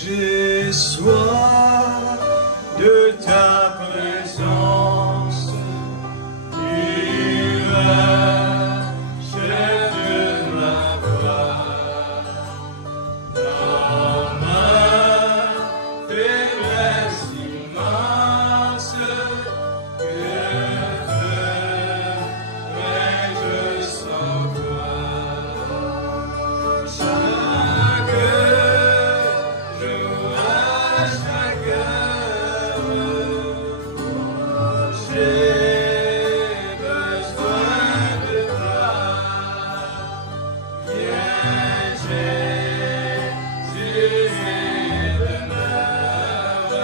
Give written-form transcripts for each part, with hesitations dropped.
J'ai soif de ta présence, tu achètes ma voix dans ma faiblesse immense. Que ferais-je sans toi? Chaque jour, à chaque heure, j'ai besoin de toi. Viens, Jésus, et demeure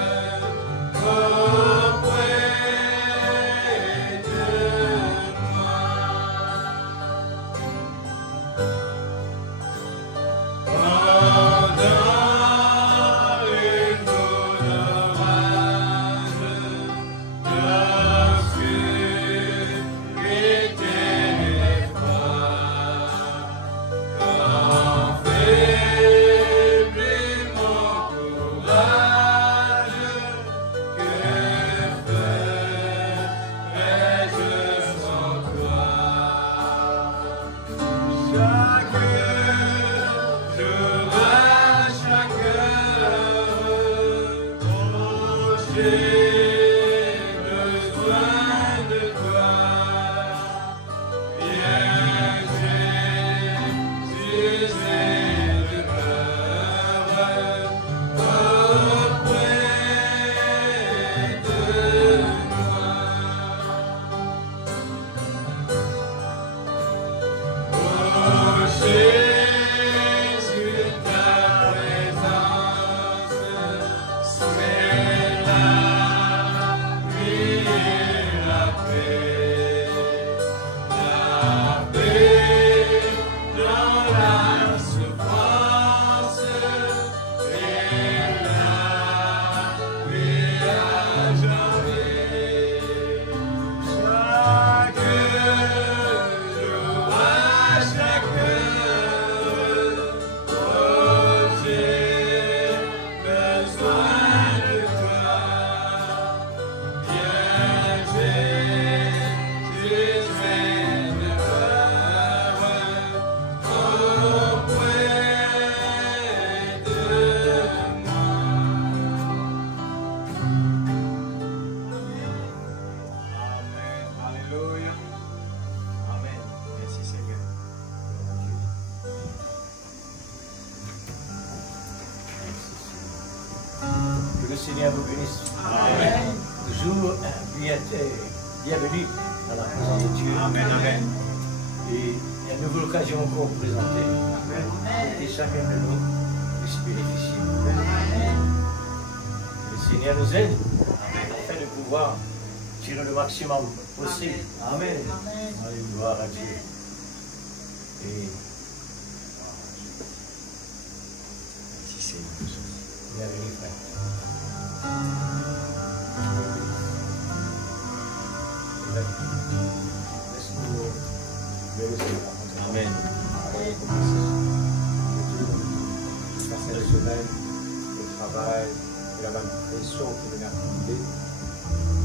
auprès de moi. Pendant une cour d'orage, d'obscurité et froid, quand faiblit mon courage, que ferais-je sans toi? Chaque jour, à chaque heure, oh, j'ai besoin de toi. Viens, Jésus, et demeure auprès de moi. Oh Jésus, ta présence, c'est la vie et la paix. La paix dans la souffrance et la vie à jamais. Chaque jour, à chaque heure, oh, j'ai besoin de toi. Viens, Jésus, et demeure auprès de moi. Amen. Alléluia. Amen. Merci Seigneur. Que le Seigneur vous bénisse. Amen. Toujours bienvenue dans la présence de Dieu. Amen. Amen. Et il y a une nouvelle occasion encore à vous présenter. Et chacun de nous puisse bénéficier. Le Seigneur nous aide afin de pouvoir tirer le maximum possible. Amen. Allez, gloire à Dieu. Et Merci Seigneur. bienvenue, frère. Laisse-nous le Seigneur. Amen. Passer la semaine, le travail, la pression qui nous a accumulée.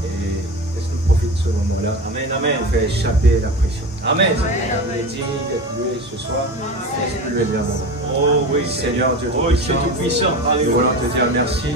Et laisse-nous profiter de ce moment-là. Amen. Amen. Pour faire échapper la pression. Amen. On est digne d'être loué ce soir. Laisse-nous louer bien moment. Oh oui, Seigneur Dieu Oh, Dieu Tout-Puissant, Tout-Puissant. nous Alléluia. voulons te dire merci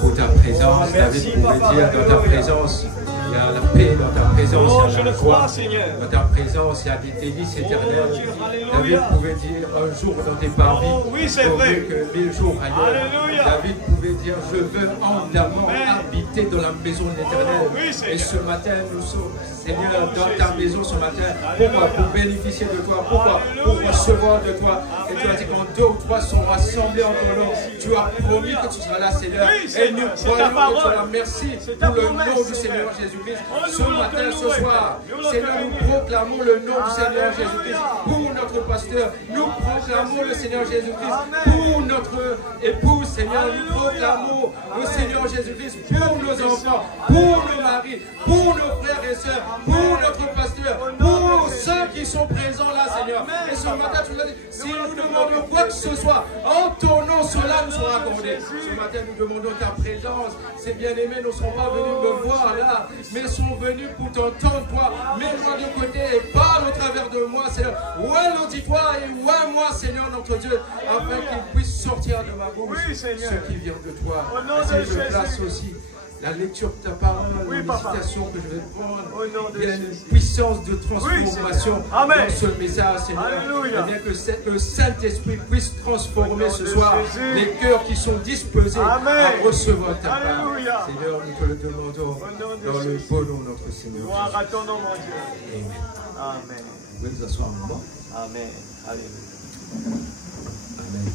pour ta présence. David pouvait dire dans ta présence, il y a la paix, dans ta présence, Oh, il y je a la le crois, joie. Seigneur. Dans ta présence, il y a des délices éternelles. Oh, Dieu, alléluia. David pouvait dire un jour dans tes parvis, Oh, oui, c'est vaut vrai. mieux que 1000 jours ailleurs. Alléluia. David pouvait dire, je veux ardemment Amen. habiter dans la maison de l'Éternel. Oh, oui, Seigneur. Et ce matin, nous sommes, Seigneur, Oh, dans Jésus. ta maison ce matin. Alléluia. Pourquoi? Pour bénéficier de toi. Pourquoi? Alléluia. Pour recevoir de toi. Et tu Amen. as dit quand 2 ou 3 sont rassemblés en ton nom, tu as promis que tu seras là, Seigneur. Oui, Et Seigneur, nous c'est ta croyons que tu parole. seras là. Merci C'est ta pour le promesse, nom du Seigneur. Seigneur Jésus-Christ. Oh, nous Ce voulons matin, te ce louer, soir, Père. Nous voulons Seigneur, te nous bénir. proclamons le nom du Seigneur Alléluia. Jésus-Christ. Pour notre pasteur, nous proclamons le Seigneur Jésus-Christ. Amen. Pour notre épouse, Seigneur, nous Alléluia. proclamons le Amen. Seigneur Jésus-Christ. Pour nos enfants, pour nos maris, pour nos frères et sœurs, pour notre pasteur, pour ceux qui sont présents là, Seigneur. Amen. Et ce matin, tu nous as dit, si nous demandons quoi que ce soit, en ton nom, cela nous sera accordé. Ce matin, nous demandons ta présence. Ces bien-aimés ne sont pas venus me voir là, mais sont venus pour t'entendre, toi. Mets-moi de côté et parle au travers de moi, Seigneur. Ouvre l'auditoire et ouvre-moi, Seigneur, notre Dieu, afin qu'il puisse sortir de ma bouche ce qui vient de toi. Ainsi, je place aussi la lecture de ta parole, la citation que je vais prendre, il y a une puissance de transformation dans ce message, Seigneur. Et bien que le Saint-Esprit puisse transformer ce soir les cœurs qui sont disposés à recevoir ta parole. Seigneur, nous te le demandons dans le beau nom de notre Seigneur. Gloire à ton nom, mon Dieu. Amen. Vous pouvez vous asseoir un moment. Amen. Alléluia. Amen.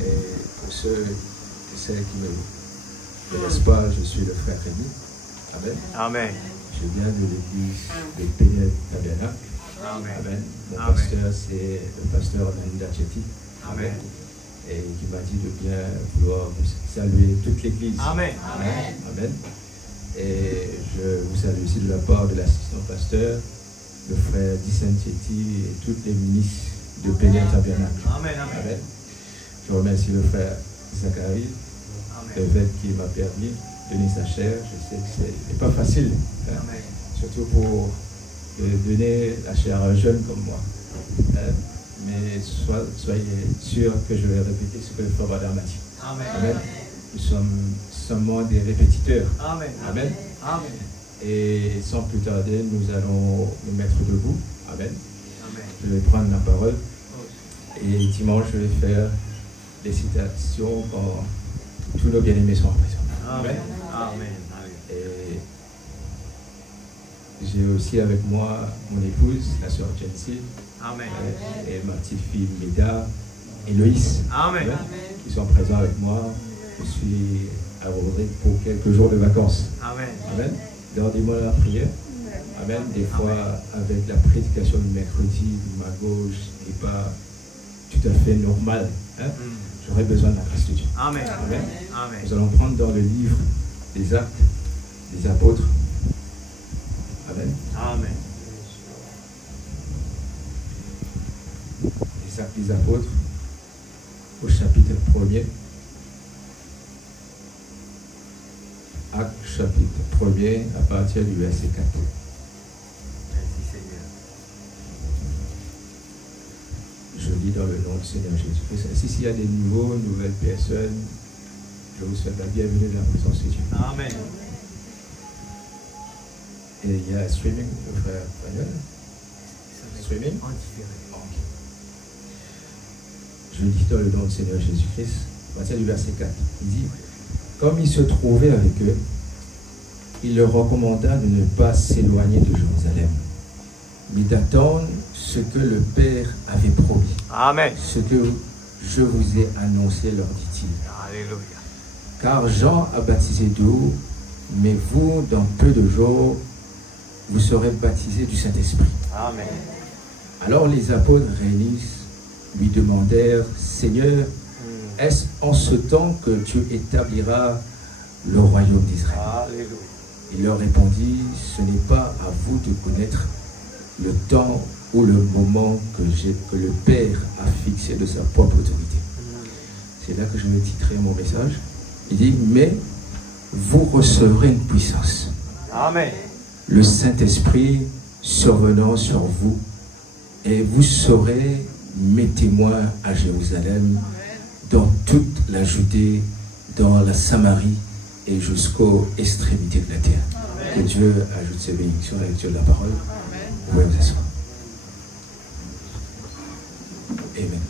Et pour ceux et celles qui me connaissent pas, je suis le frère Rémi. Amen. Amen. Je viens de l'église de Péniel Tabernacle. Amen. Mon pasteur, c'est le pasteur Linda Chetty. Amen. Et qui m'a dit de bien vouloir saluer toute l'église. Amen. Amen. Amen. Et je vous salue aussi de la part de l'assistant pasteur, le frère Dicen Chetty et toutes les ministres de Péniel Tabernacle. Amen. Amen. Je remercie le frère Zachary, l'évêque qui m'a permis de donner sa chair. Je sais que ce n'est pas facile, hein, surtout pour donner la chair à un jeune comme moi. Mais soyez sûrs que je vais répéter ce que le frère Badar m'a dit. Amen. Amen. Nous sommes seulement des répétiteurs. Amen. Amen. Amen. Et sans plus tarder, nous allons nous mettre debout. Amen. Amen. Je vais prendre la parole. Et dimanche, je vais faire des citations quand tous nos bien-aimés sont présents. Amen. Amen. Et j'ai aussi avec moi mon épouse, la sœur Jency. Amen. Et ma petite fille Méda et Loïs. Amen. Qui sont présents avec moi. Je suis à Rodrigue pour quelques jours de vacances. Amen. Amen. Gardez-moi la prière. Amen. Des fois, avec la prédication du mercredi, ma gauche n'est pas tout à fait normale. Hein? J'aurais besoin de la grâce de Dieu. Amen. Amen. Amen. Nous allons prendre dans le livre des Actes des Apôtres. Amen. Amen. Les Actes des Apôtres, au chapitre 1er. Actes chapitre 1er, à partir du verset 4. Merci Seigneur. Je lis dans le nom du Seigneur Jésus-Christ. Ainsi, s'il y a des nouveaux, nouvelles personnes, je vous souhaite la bienvenue dans la présence de Dieu. Amen. Et il y a streaming, le frère Daniel. Streaming. En différé. Ok. Je lis dans le nom du Seigneur Jésus-Christ, à partir du verset 4. Il dit, comme il se trouvait avec eux, il leur recommanda de ne pas s'éloigner de Jérusalem, mais d'attendre ce que le Père avait promis. Amen. Ce que je vous ai annoncé, leur dit-il. Alléluia. Car Jean a baptisé d'eau, mais vous, dans peu de jours, vous serez baptisés du Saint-Esprit. Amen. Alors les apôtres réunissent, lui demandèrent, Seigneur, est-ce en ce temps que tu établiras le royaume d'Israël? Alléluia. Il leur répondit, ce n'est pas à vous de connaître le temps ou le moment que le Père a fixé de sa propre autorité. C'est là que je vais titrer mon message. Il dit, mais vous recevrez une puissance. Amen. Le Saint-Esprit survenant sur vous, et vous serez mes témoins à Jérusalem, dans toute la Judée, dans la Samarie et jusqu'aux extrémités de la terre. Que Dieu ajoute ses bénédictions à la lecture de la parole. Vous pouvez vous asseoir. Amen.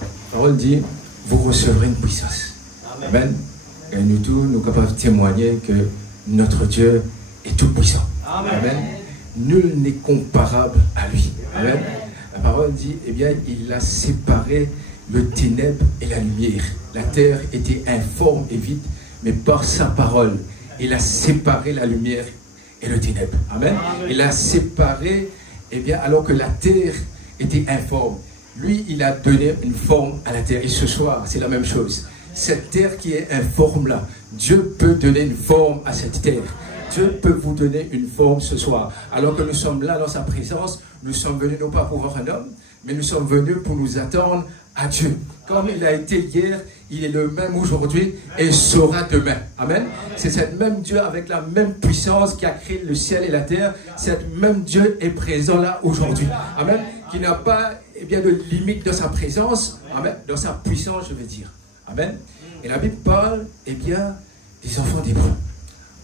La parole dit, vous recevrez une puissance. Amen. Et nous tous, nous sommes capables de témoigner que notre Dieu est tout puissant. Amen. Nul n'est comparable à lui. Amen. La parole dit, eh bien, il a séparé le ténèbre et la lumière. La terre était informe et vide, mais par sa parole, il a séparé la lumière et le ténèbre. Amen. Il a séparé, eh bien, alors que la terre était informe. Lui, il a donné une forme à la terre. Et ce soir, c'est la même chose. Cette terre qui est informe là, Dieu peut donner une forme à cette terre. Dieu peut vous donner une forme ce soir. Alors que nous sommes là dans sa présence, nous sommes venus non pas pour voir un homme, mais nous sommes venus pour nous attendre à Dieu. Comme il a été hier, il est le même aujourd'hui et sera demain. Amen. C'est cette même Dieu avec la même puissance qui a créé le ciel et la terre. Cet même Dieu est présent là aujourd'hui. Amen. Qui n'a pas de limite de sa présence. Amen. Dans sa puissance, je veux dire. Amen. Et la Bible parle des enfants d'Hébreu.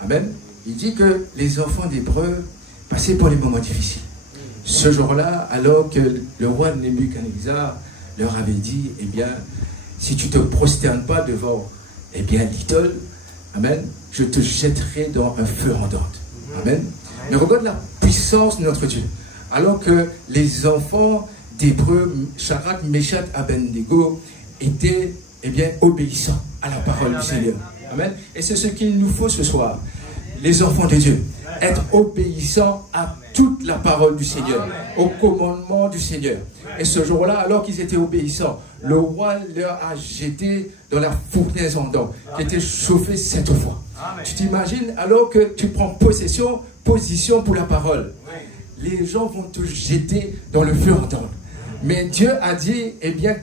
Amen. Il dit que les enfants d'Hébreu passaient par les moments difficiles. Ce jour-là, alors que le roi Nebuchadnezzar leur avait dit, si tu ne te prosternes pas devant, l'idole, amen, je te jetterai dans un feu ardent. Amen. Mais regarde la puissance de notre Dieu. Alors que les enfants d'Hébreu, Shadrach, Meshach, Abednego, étaient, obéissants à la parole du Seigneur. Amen. Et c'est ce qu'il nous faut ce soir. Les enfants de Dieu, être obéissants à toute la parole du Seigneur, au commandement du Seigneur. Et ce jour-là, alors qu'ils étaient obéissants, le roi leur a jeté dans la fournaise ardente, qui était chauffée 7 fois. Tu t'imagines, alors que tu prends position pour la parole, les gens vont te jeter dans le feu ardent. Mais Dieu a dit,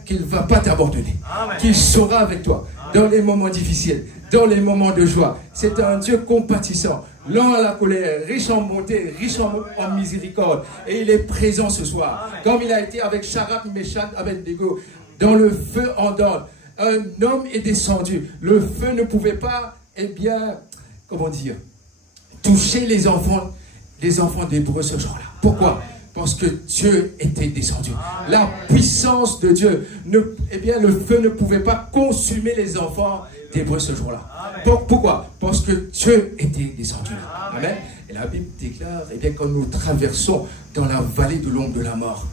qu'il ne va pas t'abandonner, qu'il sera avec toi dans les moments difficiles, dans les moments de joie. C'est un Dieu compatissant, lent à la colère, riche en bonté, riche en miséricorde. Et il est présent ce soir. Comme il a été avec Shadrach, Meshach, Abednego, dans le feu ardent. Un homme est descendu. Le feu ne pouvait pas, toucher les enfants d'Hébreu ce jour-là. Pourquoi? Parce que Dieu était descendu. La puissance de Dieu, le feu ne pouvait pas consumer les enfants d'Hébreu ce jour-là. Pourquoi? Parce que Dieu était descendu. Amen. Et la Bible déclare, quand nous traversons dans la vallée de l'ombre de la mort,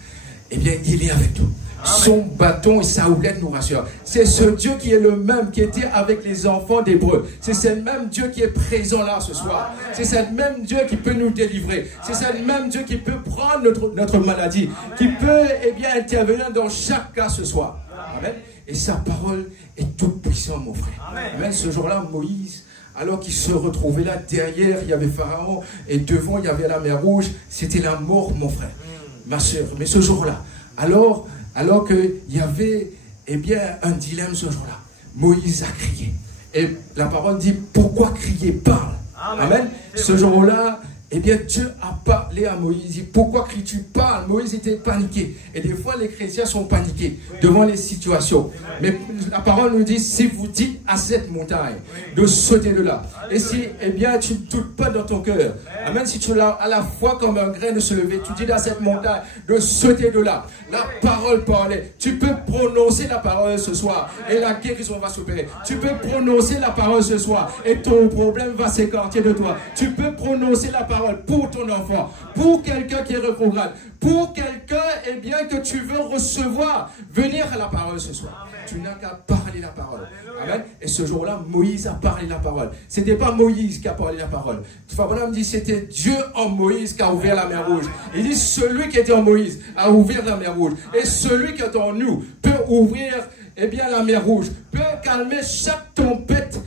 il est avec nous. Son bâton et sa houlette nous rassurent. C'est ce Dieu qui est le même qui était avec les enfants d'Hébreu. C'est ce même Dieu qui est présent là ce soir. C'est ce même Dieu qui peut nous délivrer. C'est ce même Dieu qui peut prendre notre maladie, qui peut intervenir dans chaque cas ce soir. Amen. Et sa parole est toute puissante, mon frère. Amen. Ce jour-là, Moïse, alors qu'il se retrouvait là, derrière, il y avait Pharaon, et devant, il y avait la mer Rouge. C'était la mort, mon frère, ma soeur. Mais ce jour-là, alors qu'il y avait un dilemme ce jour-là, Moïse a crié. Et la parole dit, pourquoi crier? Parle. Amen. Ce jour-là, Dieu a parlé à Moïse. Il dit, pourquoi cries-tu? Parle. Moïse était paniqué. Et des fois, les chrétiens sont paniqués devant les situations. Mais la parole nous dit, si vous dites à cette montagne de sauter de là, et si, tu ne doutes pas dans ton cœur, amen, si tu l'as à la foi comme un grain de se lever, tu dis à cette montagne de sauter de là. La parole parlait. Tu peux prononcer la parole ce soir et la guérison va s'opérer. Tu peux prononcer la parole ce soir et ton problème va s'écarter de toi. Tu peux prononcer la parole pour ton enfant, pour quelqu'un qui est reprograde, pour quelqu'un que tu veux recevoir, venir à la parole ce soir. Tu n'as qu'à parler la parole. Amen. Et ce jour-là, Moïse a parlé la parole. Ce n'était pas Moïse qui a parlé la parole. Abraham dit c'était Dieu en Moïse qui a ouvert la mer Rouge. Il dit celui qui était en Moïse a ouvert la mer Rouge. Et celui qui est en nous peut ouvrir la mer Rouge, peut calmer chaque tempête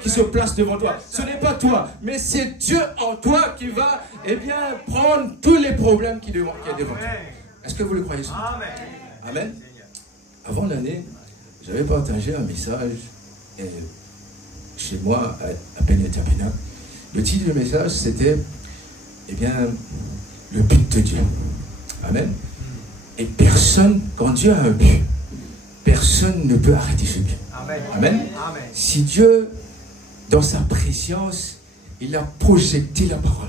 qui se place devant toi. Ce n'est pas toi, mais c'est Dieu en toi qui va prendre tous les problèmes qui est devant toi. Est-ce que vous le croyez? Amen. Avant l'année, j'avais partagé un message chez moi à Pénétabénac. Le titre du message, c'était le but de Dieu. Amen. Et personne, quand Dieu a un but, personne ne peut arrêter ce but. Amen. Amen. Si Dieu, dans sa préscience, il a projeté la parole.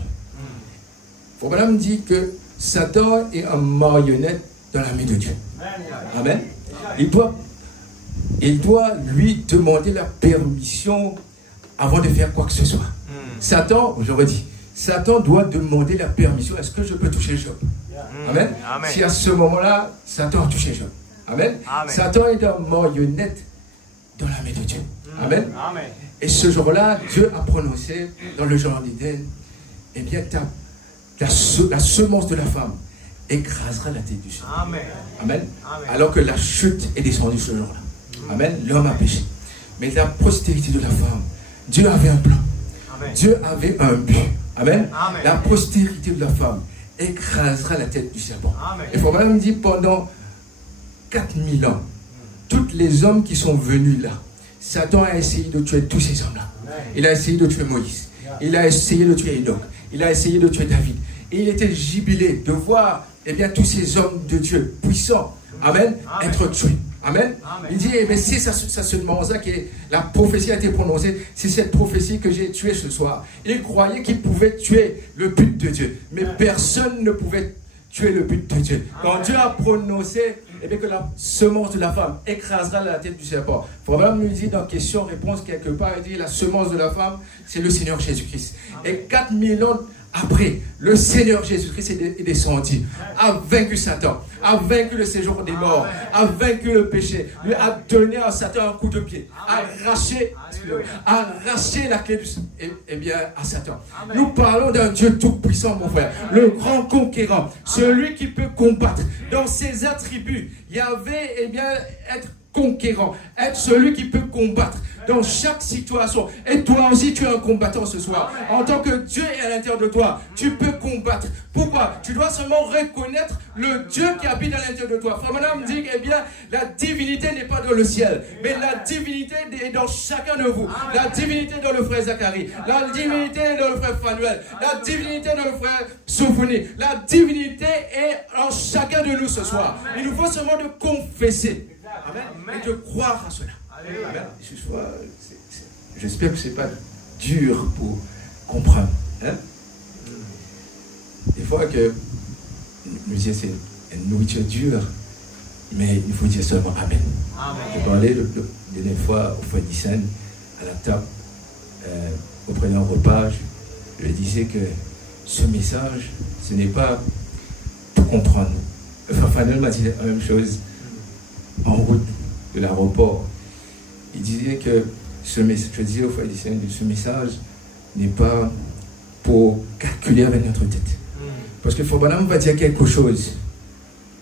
Madame dit que Satan est un marionnette dans la main de Dieu. Amen. Il doit lui demander la permission avant de faire quoi que ce soit. Satan, je redis, Satan doit demander la permission. Est-ce que je peux toucher Job? Amen. Si à ce moment-là, Satan a touché Job. Amen. Satan est un marionnette dans la main de Dieu. Amen. Et ce jour-là, Dieu a prononcé dans le jardin d'Éden, la semence de la femme écrasera la tête du chien. Amen. Alors que la chute est descendue ce jour-là. Amen. L'homme a péché. Mais la postérité de la femme, Dieu avait un plan. Dieu avait un but. Amen. La postérité de la femme écrasera la tête du serpent. Il faut même dire pendant 4000 ans, tous les hommes qui sont venus là, Satan a essayé de tuer tous ces hommes-là. Il a essayé de tuer Moïse. Il a essayé de tuer Enoch. Il a essayé de tuer David. Et il était jubilé de voir tous ces hommes de Dieu puissants, amen, être tués. Amen. Il dit, c'est ça seulement ça que la prophétie a été prononcée. C'est cette prophétie que j'ai tuée ce soir. Il croyait qu'il pouvait tuer le but de Dieu. Mais personne ne pouvait tuer le but de Dieu. Quand Dieu a prononcé que la semence de la femme écrasera la tête du serpent. Probablement nous dit dans question-réponse quelque part, il dit la semence de la femme, c'est le Seigneur Jésus-Christ. Et 4000 ans après, le Seigneur Jésus-Christ est descendu, a vaincu Satan, a vaincu le séjour des morts, a vaincu le péché, lui a donné à Satan un coup de pied, a arraché la clé à Satan. Nous parlons d'un Dieu tout-puissant, mon frère, le grand conquérant, celui qui peut combattre. Dans ses attributs, il y avait être conquérant, être celui qui peut combattre dans chaque situation. Et toi aussi, tu es un combattant ce soir. En tant que Dieu est à l'intérieur de toi, tu peux combattre. Pourquoi? Tu dois seulement reconnaître le Dieu qui habite à l'intérieur de toi. Frère Madame dit que la divinité n'est pas dans le ciel, mais la divinité est dans chacun de vous. La divinité est dans le frère Zacharie, la divinité est dans le frère Fanuel, la divinité est dans le frère Sophonie. La divinité est en chacun de nous ce soir. Il nous faut seulement de confesser. Amen. Et de croire à cela. Amen. J'espère que ce n'est pas dur pour comprendre. Hein? Des fois que nous disons c'est une nourriture dure, mais il faut dire seulement Amen. J'ai parlé la dernière fois au frère Nissan, à la table, au premier repas, je disais que ce message, ce n'est pas pour comprendre. Le frère Fanel m'a dit la même chose en route de l'aéroport. Il disait que ce message, je disais au frère Nissan, ce message n'est pas pour calculer avec notre tête. Parce que Frère Branham va dire quelque chose.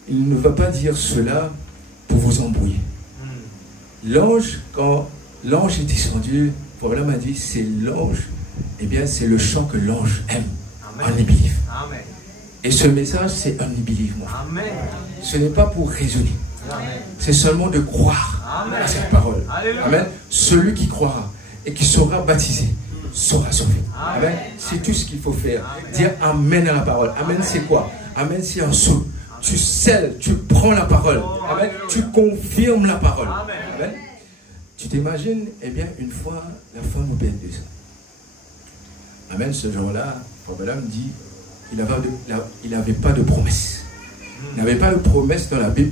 Il ne va pas dire cela pour vous embrouiller. L'ange, quand l'ange est descendu, Frère Branham a dit, c'est l'ange, c'est le chant que l'ange aime. Unbelief. Et ce message, c'est unbelief. Ce n'est pas pour raisonner. C'est seulement de croire à cette parole. Amen. Celui qui croira et qui sera baptisé sera sauvé. Amen. C'est tout ce qu'il faut faire. Dire Amen à la parole. Amen, c'est quoi? Amen, c'est un sceau. Tu scelles, tu prends la parole. Amen. Tu confirmes la parole. Amen. Tu t'imagines, une fois, la femme au père de ça. Amen, ce jour-là, Frère dit, il n'avait pas de promesse. Il n'avait pas de promesse dans la Bible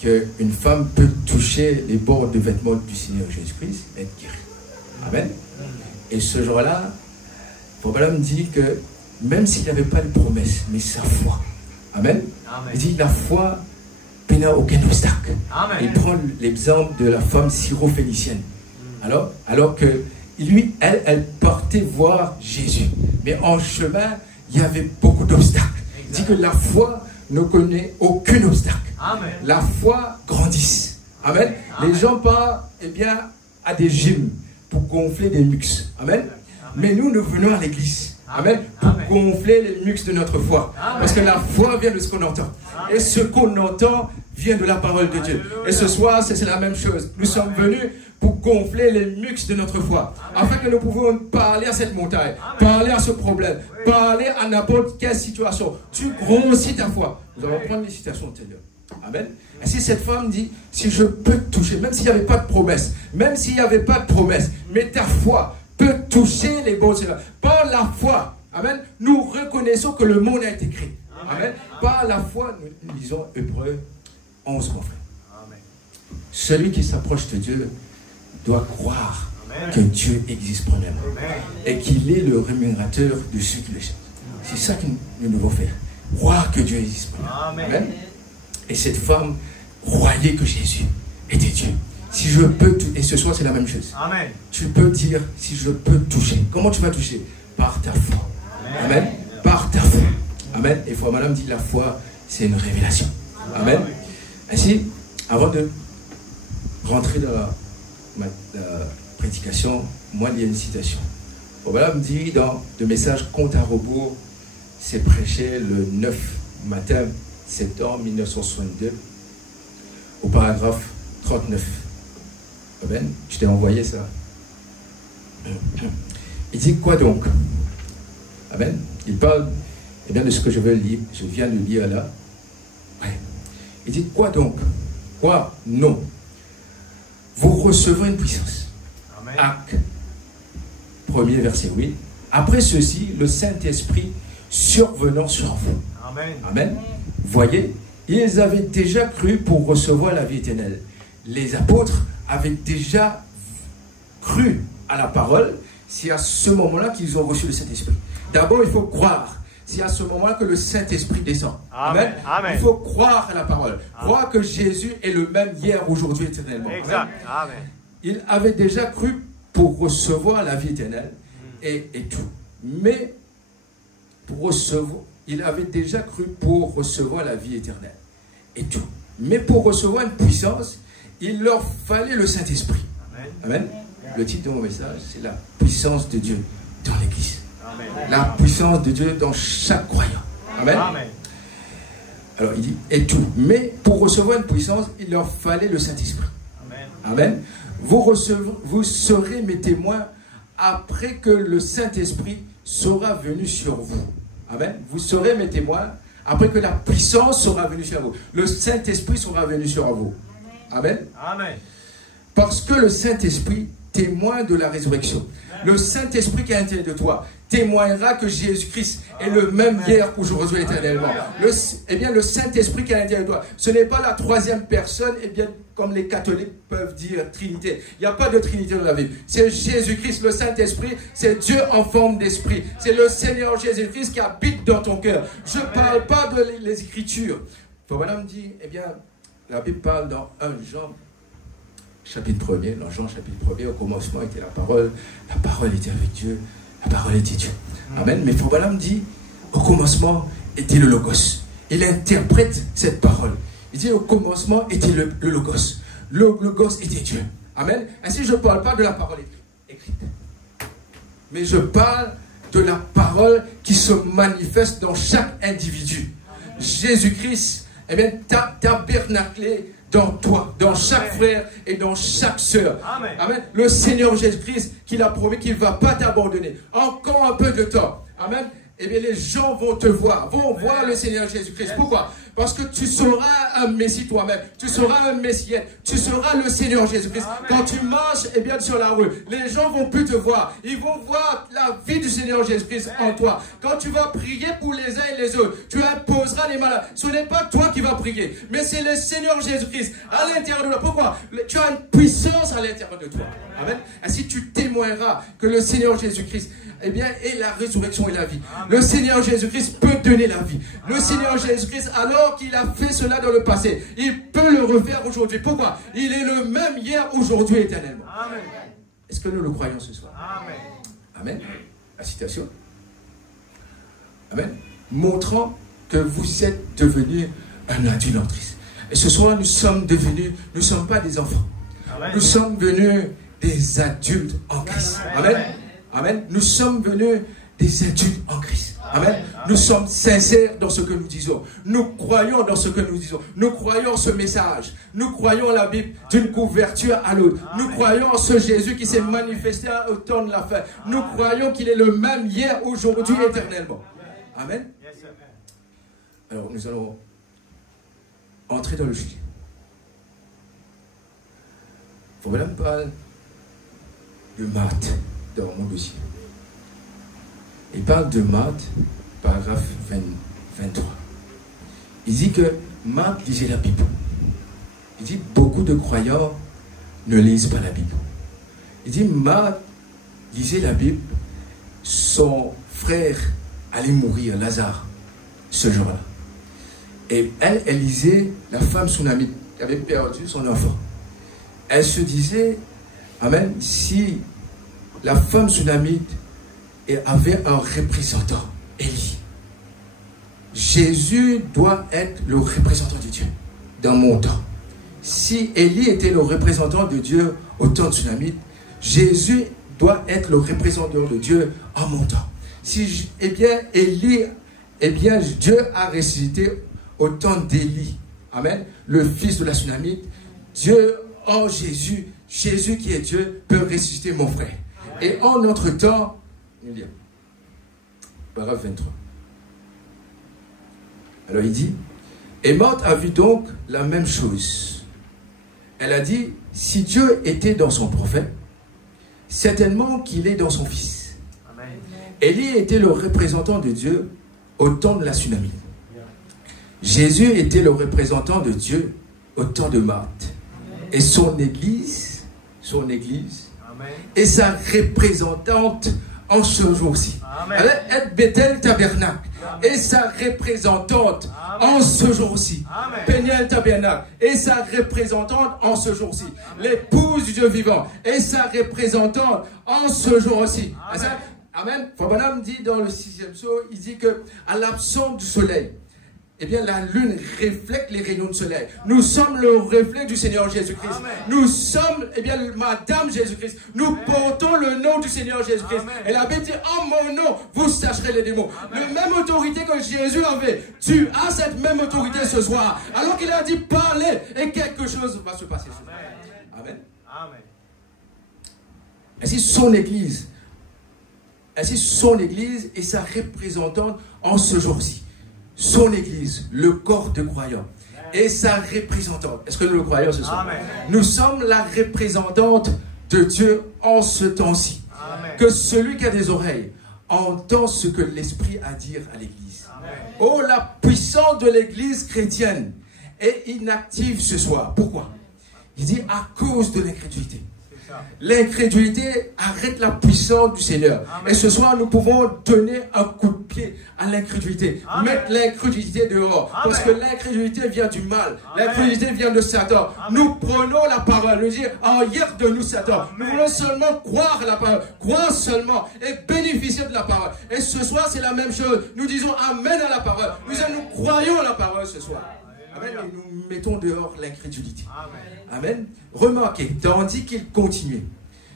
qu'une femme peut toucher les bords de vêtements du Seigneur Jésus-Christ et être guérie. Amen. Et ce jour-là, Frère dit que même s'il n'avait pas de promesse, mais sa foi. Amen. Il dit la foi n'a aucun obstacle. Amen. Il prend l'exemple de la femme syrophénicienne. Alors que lui, elle partait voir Jésus. Mais en chemin, il y avait beaucoup d'obstacles. Il dit que la foi ne connaît aucun obstacle. Amen. La foi grandisse. Amen. Amen. Les gens partent à des gyms pour gonfler des muscles. Amen. Amen. Mais nous venons à l'église. Amen. Pour gonfler les muscles de notre foi. Amen. Parce que la foi vient de ce qu'on entend. Amen. Et ce qu'on entend vient de la parole de Dieu. Alléluia. Et ce soir, c'est la même chose. Nous sommes venus pour gonfler les muscles de notre foi. Amen. Afin que nous pouvons parler à cette montagne, Amen. Parler à ce problème, oui. Parler à n'importe quelle situation. Tu grossis ta foi. Nous allons prendre les citations de l'heure. Amen. Et si cette femme dit, si je peux te toucher, même s'il n'y avait pas de promesse, mais ta foi peut toucher les bons seigneurs. Par la foi, amen, nous reconnaissons que le monde a été créé. Amen. Amen. Par la foi, nous lisons Hébreux 11, mon frère. Amen. Celui qui s'approche de Dieu doit croire, Amen. Que Dieu existe premièrement. Amen. Et qu'il est le rémunérateur de ceux qui le cherchent. C'est ça que nous devons faire. Croire que Dieu existe premièrement. Amen. Amen. Et cette femme croyait que Jésus était Dieu. Si je peux, et ce soir c'est la même chose. Amen. Tu peux dire, si je peux toucher. Comment tu vas toucher? Par ta foi. Amen. Amen. Par ta foi. Amen. Et Frère Madame dit, la foi, c'est une révélation. Amen. Amen. Ainsi, avant de rentrer dans la prédication, moi il y a une citation. Frère Madame dit dans le message Compte à rebours, c'est prêché le 9 matin septembre 1962, au paragraphe 30-31. 39. Amen. Je t'ai envoyé ça. Il dit quoi donc? Amen. Il parle de ce que je veux lire. Je viens de lire là. Ouais. Il dit quoi donc? Quoi? Non. Vous recevrez une puissance. Amen. Acte 1er verset 8. Après ceci, le Saint-Esprit survenant sur vous. Amen. Amen. Voyez, ils avaient déjà cru pour recevoir la vie éternelle. Les apôtres avaient déjà cru à la parole. C'est à ce moment-là qu'ils ont reçu le Saint-Esprit. D'abord, il faut croire. C'est à ce moment-là que le Saint-Esprit descend. Amen. Amen. Il faut croire à la parole. Croire que Jésus est le même hier, aujourd'hui, éternellement. Exact. Amen. Ils avaient déjà cru pour recevoir la vie éternelle et tout. Mais pour recevoir, ils avaient déjà cru pour recevoir la vie éternelle et tout. Mais pour recevoir une puissance, il leur fallait le Saint-Esprit. Amen. Amen. Le titre de mon message, c'est la puissance de Dieu dans l'Église. Amen. La puissance de Dieu dans chaque croyant. Amen. Amen. Alors il dit, et tout. Mais pour recevoir une puissance, il leur fallait le Saint-Esprit. Amen. Amen. Vous serez mes témoins après que le Saint-Esprit sera venu sur vous. Amen. Vous serez mes témoins après que la puissance sera venue sur vous. Le Saint-Esprit sera venu sur vous. Amen. Amen. Parce que le Saint-Esprit témoin de la résurrection. Le Saint-Esprit qui est à l'intérieur de toi témoignera que Jésus-Christ est le même hier, aujourd'hui, éternellement. Le Saint-Esprit qui est à l'intérieur de toi, ce n'est pas la troisième personne, comme les catholiques peuvent dire Trinité. Il n'y a pas de Trinité dans la Bible. C'est Jésus-Christ, le Saint-Esprit, c'est Dieu en forme d'esprit. C'est le Seigneur Jésus-Christ qui habite dans ton cœur. Je ne parle pas de les Écritures. Voilà me dit, la Bible parle dans 1 Jean, chapitre 1er, dans Jean chapitre 1er, au commencement était la parole était avec Dieu, la parole était Dieu. Amen. Mais Fabala me dit, au commencement était le Logos. Il interprète cette parole. Il dit, au commencement était le Logos. Le Logos était Dieu. Amen. Ainsi, je ne parle pas de la parole écrite. Mais je parle de la parole qui se manifeste dans chaque individu. Jésus-Christ, tabernaclé dans toi, dans chaque frère et dans chaque sœur. Amen. Amen. Le Seigneur Jésus-Christ qui l'a promis qu'il ne va pas t'abandonner. Encore un peu de temps. Amen. Les gens vont te voir, vont voir le Seigneur Jésus-Christ. Pourquoi? Parce que tu seras un Messie toi-même. Tu seras un Messienne. Tu seras le Seigneur Jésus-Christ. Quand tu marches sur la rue, les gens vont plus te voir. Ils vont voir la vie du Seigneur Jésus-Christ en toi. Quand tu vas prier pour les uns et les autres, tu imposeras les malades. Ce n'est pas toi qui vas prier, mais c'est le Seigneur Jésus-Christ à l'intérieur de toi. Pourquoi? Tu as une puissance à l'intérieur de toi. Amen. Ainsi tu témoigneras que le Seigneur Jésus-Christ est la résurrection et la vie. Le Seigneur Jésus-Christ peut donner la vie. Le Seigneur Jésus-Christ, alors qu'il a fait cela dans le passé, il peut le refaire aujourd'hui. Pourquoi? Il est le même hier, aujourd'hui, éternellement. Amen. Est-ce que nous le croyons ce soir? Amen. Amen. La citation. Amen. Montrant que vous êtes devenu un adulte en Christ. Et ce soir, nous sommes ne sommes pas des enfants. Amen. Nous sommes venus des adultes en Christ. Amen. Amen. Nous sommes venus des adultes en Christ. Amen. Nous sommes sincères dans ce que nous disons. Nous croyons dans ce que nous disons. Nous croyons en ce message. Nous croyons en la Bible d'une couverture à l'autre. Nous croyons en ce Jésus qui s'est manifesté au temps de la fin. Nous croyons qu'il est le même hier, aujourd'hui, éternellement. Amen. Alors nous allons entrer dans le sujet. Voilà, on parle de Marthe dans mon dossier. Il parle de Marthe, paragraphe 23. Il dit que Marthe lisait la Bible. Il dit beaucoup de croyants ne lisent pas la Bible. Il dit Marthe lisait la Bible, son frère allait mourir, Lazare, ce jour-là. Et elle lisait la femme sunamite qui avait perdu son enfant. Elle se disait, amen, si la femme sunamite avait un représentant, Élie, Jésus doit être le représentant de Dieu dans mon temps. Si Élie était le représentant de Dieu au temps de Sunamite, Jésus doit être le représentant de Dieu en mon temps. Si, Élie, Dieu a ressuscité au temps d'Élie, amen, le fils de la Sunamite. Dieu oh Jésus, Jésus qui est Dieu peut ressusciter mon frère. Et en notre temps, paragraphe 23. Alors il dit, et Marthe a vu donc la même chose. Elle a dit, si Dieu était dans son prophète, certainement qu'il est dans son fils. Amen. Élie était le représentant de Dieu au temps de la tsunami. Jésus était le représentant de Dieu au temps de Marthe. Et son église est sa représentante en ce jour-ci. Elle est Bethel Tabernacle et sa représentante en ce jour-ci. Péniel Tabernacle et sa représentante en ce jour-ci. L'épouse du Dieu vivant et sa représentante en ce jour-ci. Amen. Fabonam dit dans le 6e psaume, il dit que à l'absence du soleil, eh bien, la lune reflète les rayons du soleil. Nous sommes le reflet du Seigneur Jésus-Christ. Nous sommes, eh bien, Madame Jésus-Christ. Nous portons le nom du Seigneur Jésus-Christ. Et la Bible dit, en mon nom, vous chasserez les démons. La même autorité que Jésus avait, tu as cette même autorité ce soir. Alors qu'il a dit, parlez, et quelque chose va se passer. Amen. Amen. Ainsi, son Église est sa représentante en ce jour-ci. Son Église, le corps de croyants, et sa représentante. Est-ce que nous le croyons ce soir? Amen. Nous sommes la représentante de Dieu en ce temps-ci. Que celui qui a des oreilles entend ce que l'Esprit a à dire à l'Église. Oh, la puissance de l'Église chrétienne est inactive ce soir. Pourquoi? Il dit à cause de l'incrédulité. L'incrédulité arrête la puissance du Seigneur. Amen. Et ce soir, nous pouvons donner un coup de pied à l'incrédulité. Mettre l'incrédulité dehors. Amen. Parce que l'incrédulité vient du mal. L'incrédulité vient de Satan. Amen. Nous prenons la parole. Nous disons, hier de nous Satan. Amen. Nous voulons seulement croire à la parole. Croire seulement et bénéficier de la parole. Et ce soir, c'est la même chose. Nous disons Amen à la parole. Amen. Nous disons, nous croyons à la parole ce soir. Amen. Et nous mettons dehors l'incrédulité. Amen. Amen. Remarquez, tandis qu'il continuait.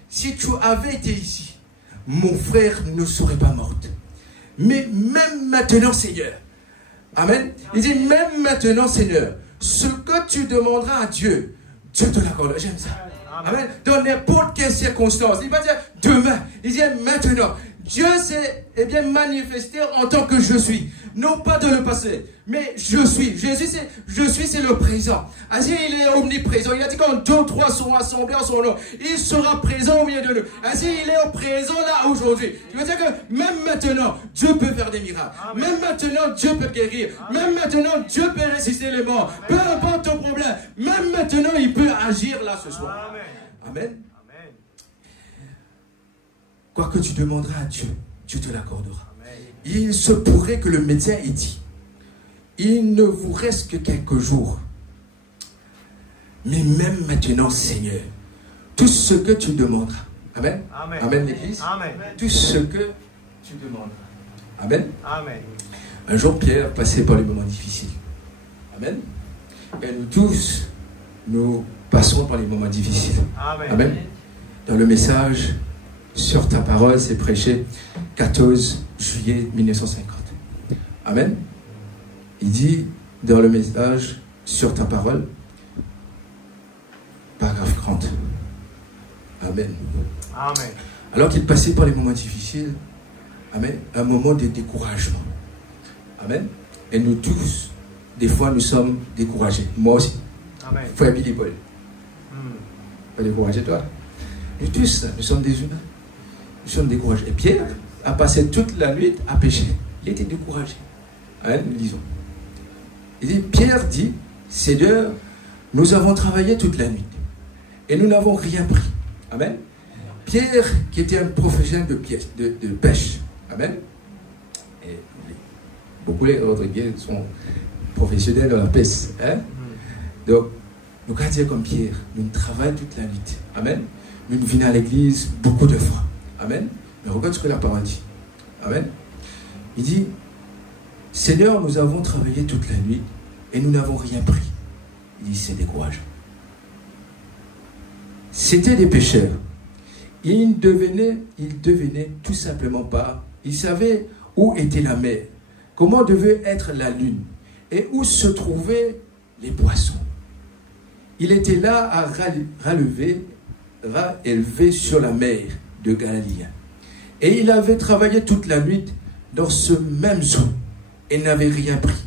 Si tu avais été ici, mon frère ne serait pas mort. Mais même maintenant, Seigneur. Amen. Il dit, même maintenant, Seigneur, ce que tu demanderas à Dieu, Dieu te l'accorde. J'aime ça. Amen. Dans n'importe quelle circonstance. Il va dire demain. Il dit maintenant. Dieu s'est manifesté en tant que je suis. Non pas de le passé, mais je suis. Jésus, c'est le présent. Ainsi, il est omniprésent. Il a dit quand 2 ou 3 sont assemblés en son nom, il sera présent au milieu de nous. Ainsi, il est au présent là aujourd'hui. Je veux dire que même maintenant, Dieu peut faire des miracles. Amen. Même maintenant, Dieu peut guérir. Amen. Même maintenant, Dieu peut ressusciter les morts. Peu importe ton problème. Même maintenant, il peut agir là ce soir. Amen. Amen. Quoi que tu demanderas à Dieu, Dieu te l'accordera. Il se pourrait que le médecin ait dit, il ne vous reste que quelques jours. Mais même maintenant, Seigneur, tout ce que tu demanderas. Amen. Amen, Amen l'Église. Amen. Tout ce que tu demanderas. Amen. Amen. Un jour, Pierre passait par les moments difficiles. Amen. Et nous tous, nous passons par les moments difficiles. Amen. Amen. Dans le message sur ta parole, c'est prêché 14 juillet 1950. Amen. Il dit dans le message sur ta parole, paragraphe 30. Amen. Amen. Alors qu'il passait par les moments difficiles, amen, un moment de découragement. Amen. Et nous tous, des fois, nous sommes découragés. Moi aussi. Amen. Frère Billy Paul. Pas découragé, toi? Nous tous, nous sommes des humains. Nous sommes découragés. Et Pierre a passé toute la nuit à pécher. Il était découragé. Amen, nous lisons. Il dit, Pierre dit, Seigneur, nous avons travaillé toute la nuit et nous n'avons rien pris. Amen. Pierre, qui était un professionnel de pêche. Amen. Et beaucoup d'autres guerres sont professionnels dans la pêche. Hein? Donc, nous allons dire comme Pierre, nous travaillons toute la nuit. Amen. Nous venons à l'église beaucoup de fois. Amen. Mais regarde ce que la parole dit. Amen. Il dit, Seigneur, nous avons travaillé toute la nuit et nous n'avons rien pris. Il dit, c'est décourageant. C'était des pécheurs. Ils devenaient tout simplement pas. Ils savaient où était la mer, comment devait être la lune et où se trouvaient les poissons. Il était là à élevé sur la mer de Galilée. Et il avait travaillé toute la nuit dans ce même zoo et n'avait rien pris.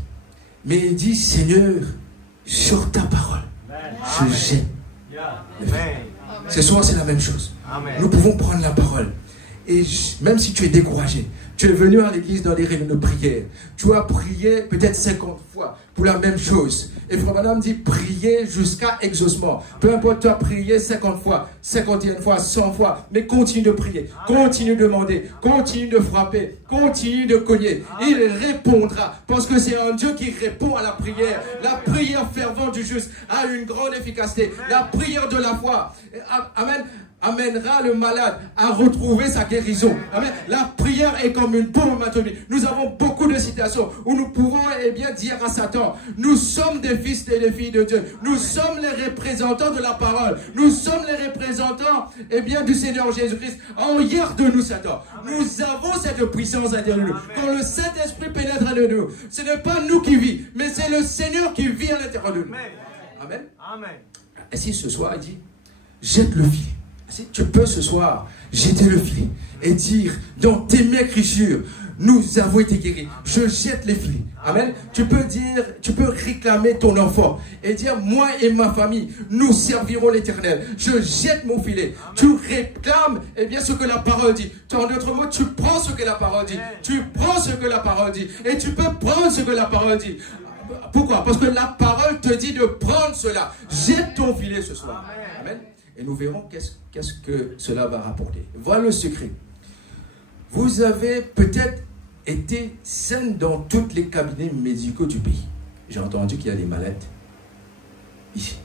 Mais il dit, Seigneur, sur ta parole, je jette le filet. Ce soir, c'est la même chose. Amen. Nous pouvons prendre la parole. Et même si tu es découragé, tu es venu à l'église dans des réunions de prière, tu as prié peut-être 50 fois pour la même chose. Et Frère Branham dit prier jusqu'à exaucement. Peu importe, tu as prié 50 fois, 51 fois, 100 fois, mais continue de prier, continue de demander, continue de frapper, continue de cogner. Il répondra parce que c'est un Dieu qui répond à la prière. La prière fervente du juste a une grande efficacité. La prière de la foi, amen, amènera le malade à retrouver sa guérison. Amen. La prière est comme une bombe maintenant. Nous avons beaucoup de citations où nous pouvons bien dire à Satan, nous sommes des fils et des filles de Dieu. Nous sommes les représentants de la parole. Nous sommes les représentants bien du Seigneur Jésus-Christ. En hier de nous, Satan. Nous avons cette puissance intérieure de nous. Quand le Saint-Esprit pénètre en nous, ce n'est pas nous qui vivons, mais c'est le Seigneur qui vit à l'intérieur de nous. Amen. Amen. Et si ce soir, il dit, jette le filet. Si tu peux ce soir jeter le filet et dire dans tes maigritures, nous avons été guéris. Je jette les filets. Amen. Tu peux dire, tu peux réclamer ton enfant et dire, moi et ma famille, nous servirons l'Éternel. Je jette mon filet. Amen. Tu réclames bien ce que la parole dit. En d'autres mots, tu prends ce que la parole dit. Tu prends ce que la parole dit. Et tu peux prendre ce que la parole dit. Pourquoi? Parce que la parole te dit de prendre cela. Jette ton filet ce soir. Amen. Et nous verrons qu'est-ce que cela va rapporter. Voilà le secret. Vous avez peut-être été saine dans tous les cabinets médicaux du pays. J'ai entendu qu'il y a des malades ici.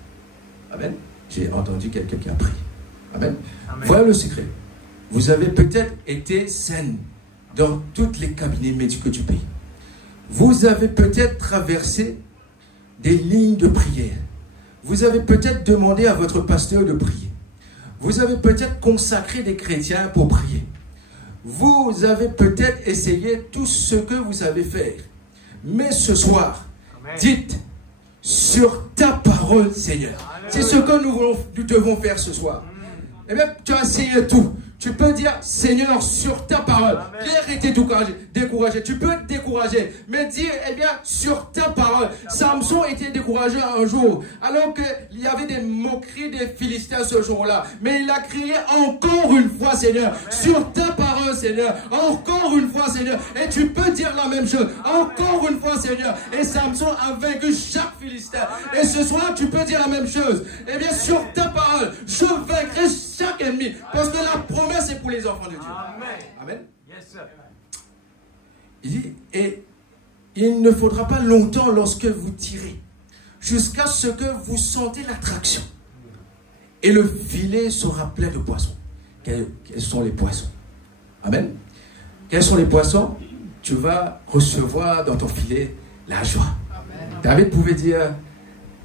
Amen. J'ai entendu quelqu'un qui a prié. Amen. Amen. Voilà le secret. Vous avez peut-être été saine dans tous les cabinets médicaux du pays. Vous avez peut-être traversé des lignes de prière. Vous avez peut-être demandé à votre pasteur de prier. Vous avez peut-être consacré des chrétiens pour prier. Vous avez peut-être essayé tout ce que vous savez faire. Mais ce soir, amen, dites, sur ta parole, Seigneur. C'est ce que nous devons faire ce soir. Eh bien, tu as essayé tout. Tu peux dire, Seigneur, sur ta parole. Pierre était découragé. Tu peux te décourager. Mais dire, eh bien, sur ta parole. Samson était découragé un jour. Alors qu'il y avait des moqueries des Philistins ce jour-là. Mais il a crié encore une fois, Seigneur. Sur ta parole, Seigneur. Encore une fois, Seigneur. Et tu peux dire la même chose. Encore une fois, Seigneur. Et Samson a vaincu chaque Philistin. Et ce soir, tu peux dire la même chose. Eh bien, sur ta parole, je vaincrai chaque ennemi. Parce que la promesse est pour les enfants de Dieu. Amen. Amen. Yes, sir. Il dit, et il ne faudra pas longtemps lorsque vous tirez, jusqu'à ce que vous sentez l'attraction. Et le filet sera plein de poissons. Quels sont les poissons? Amen. Quels sont les poissons? Tu vas recevoir dans ton filet la joie. Amen. David pouvait dire,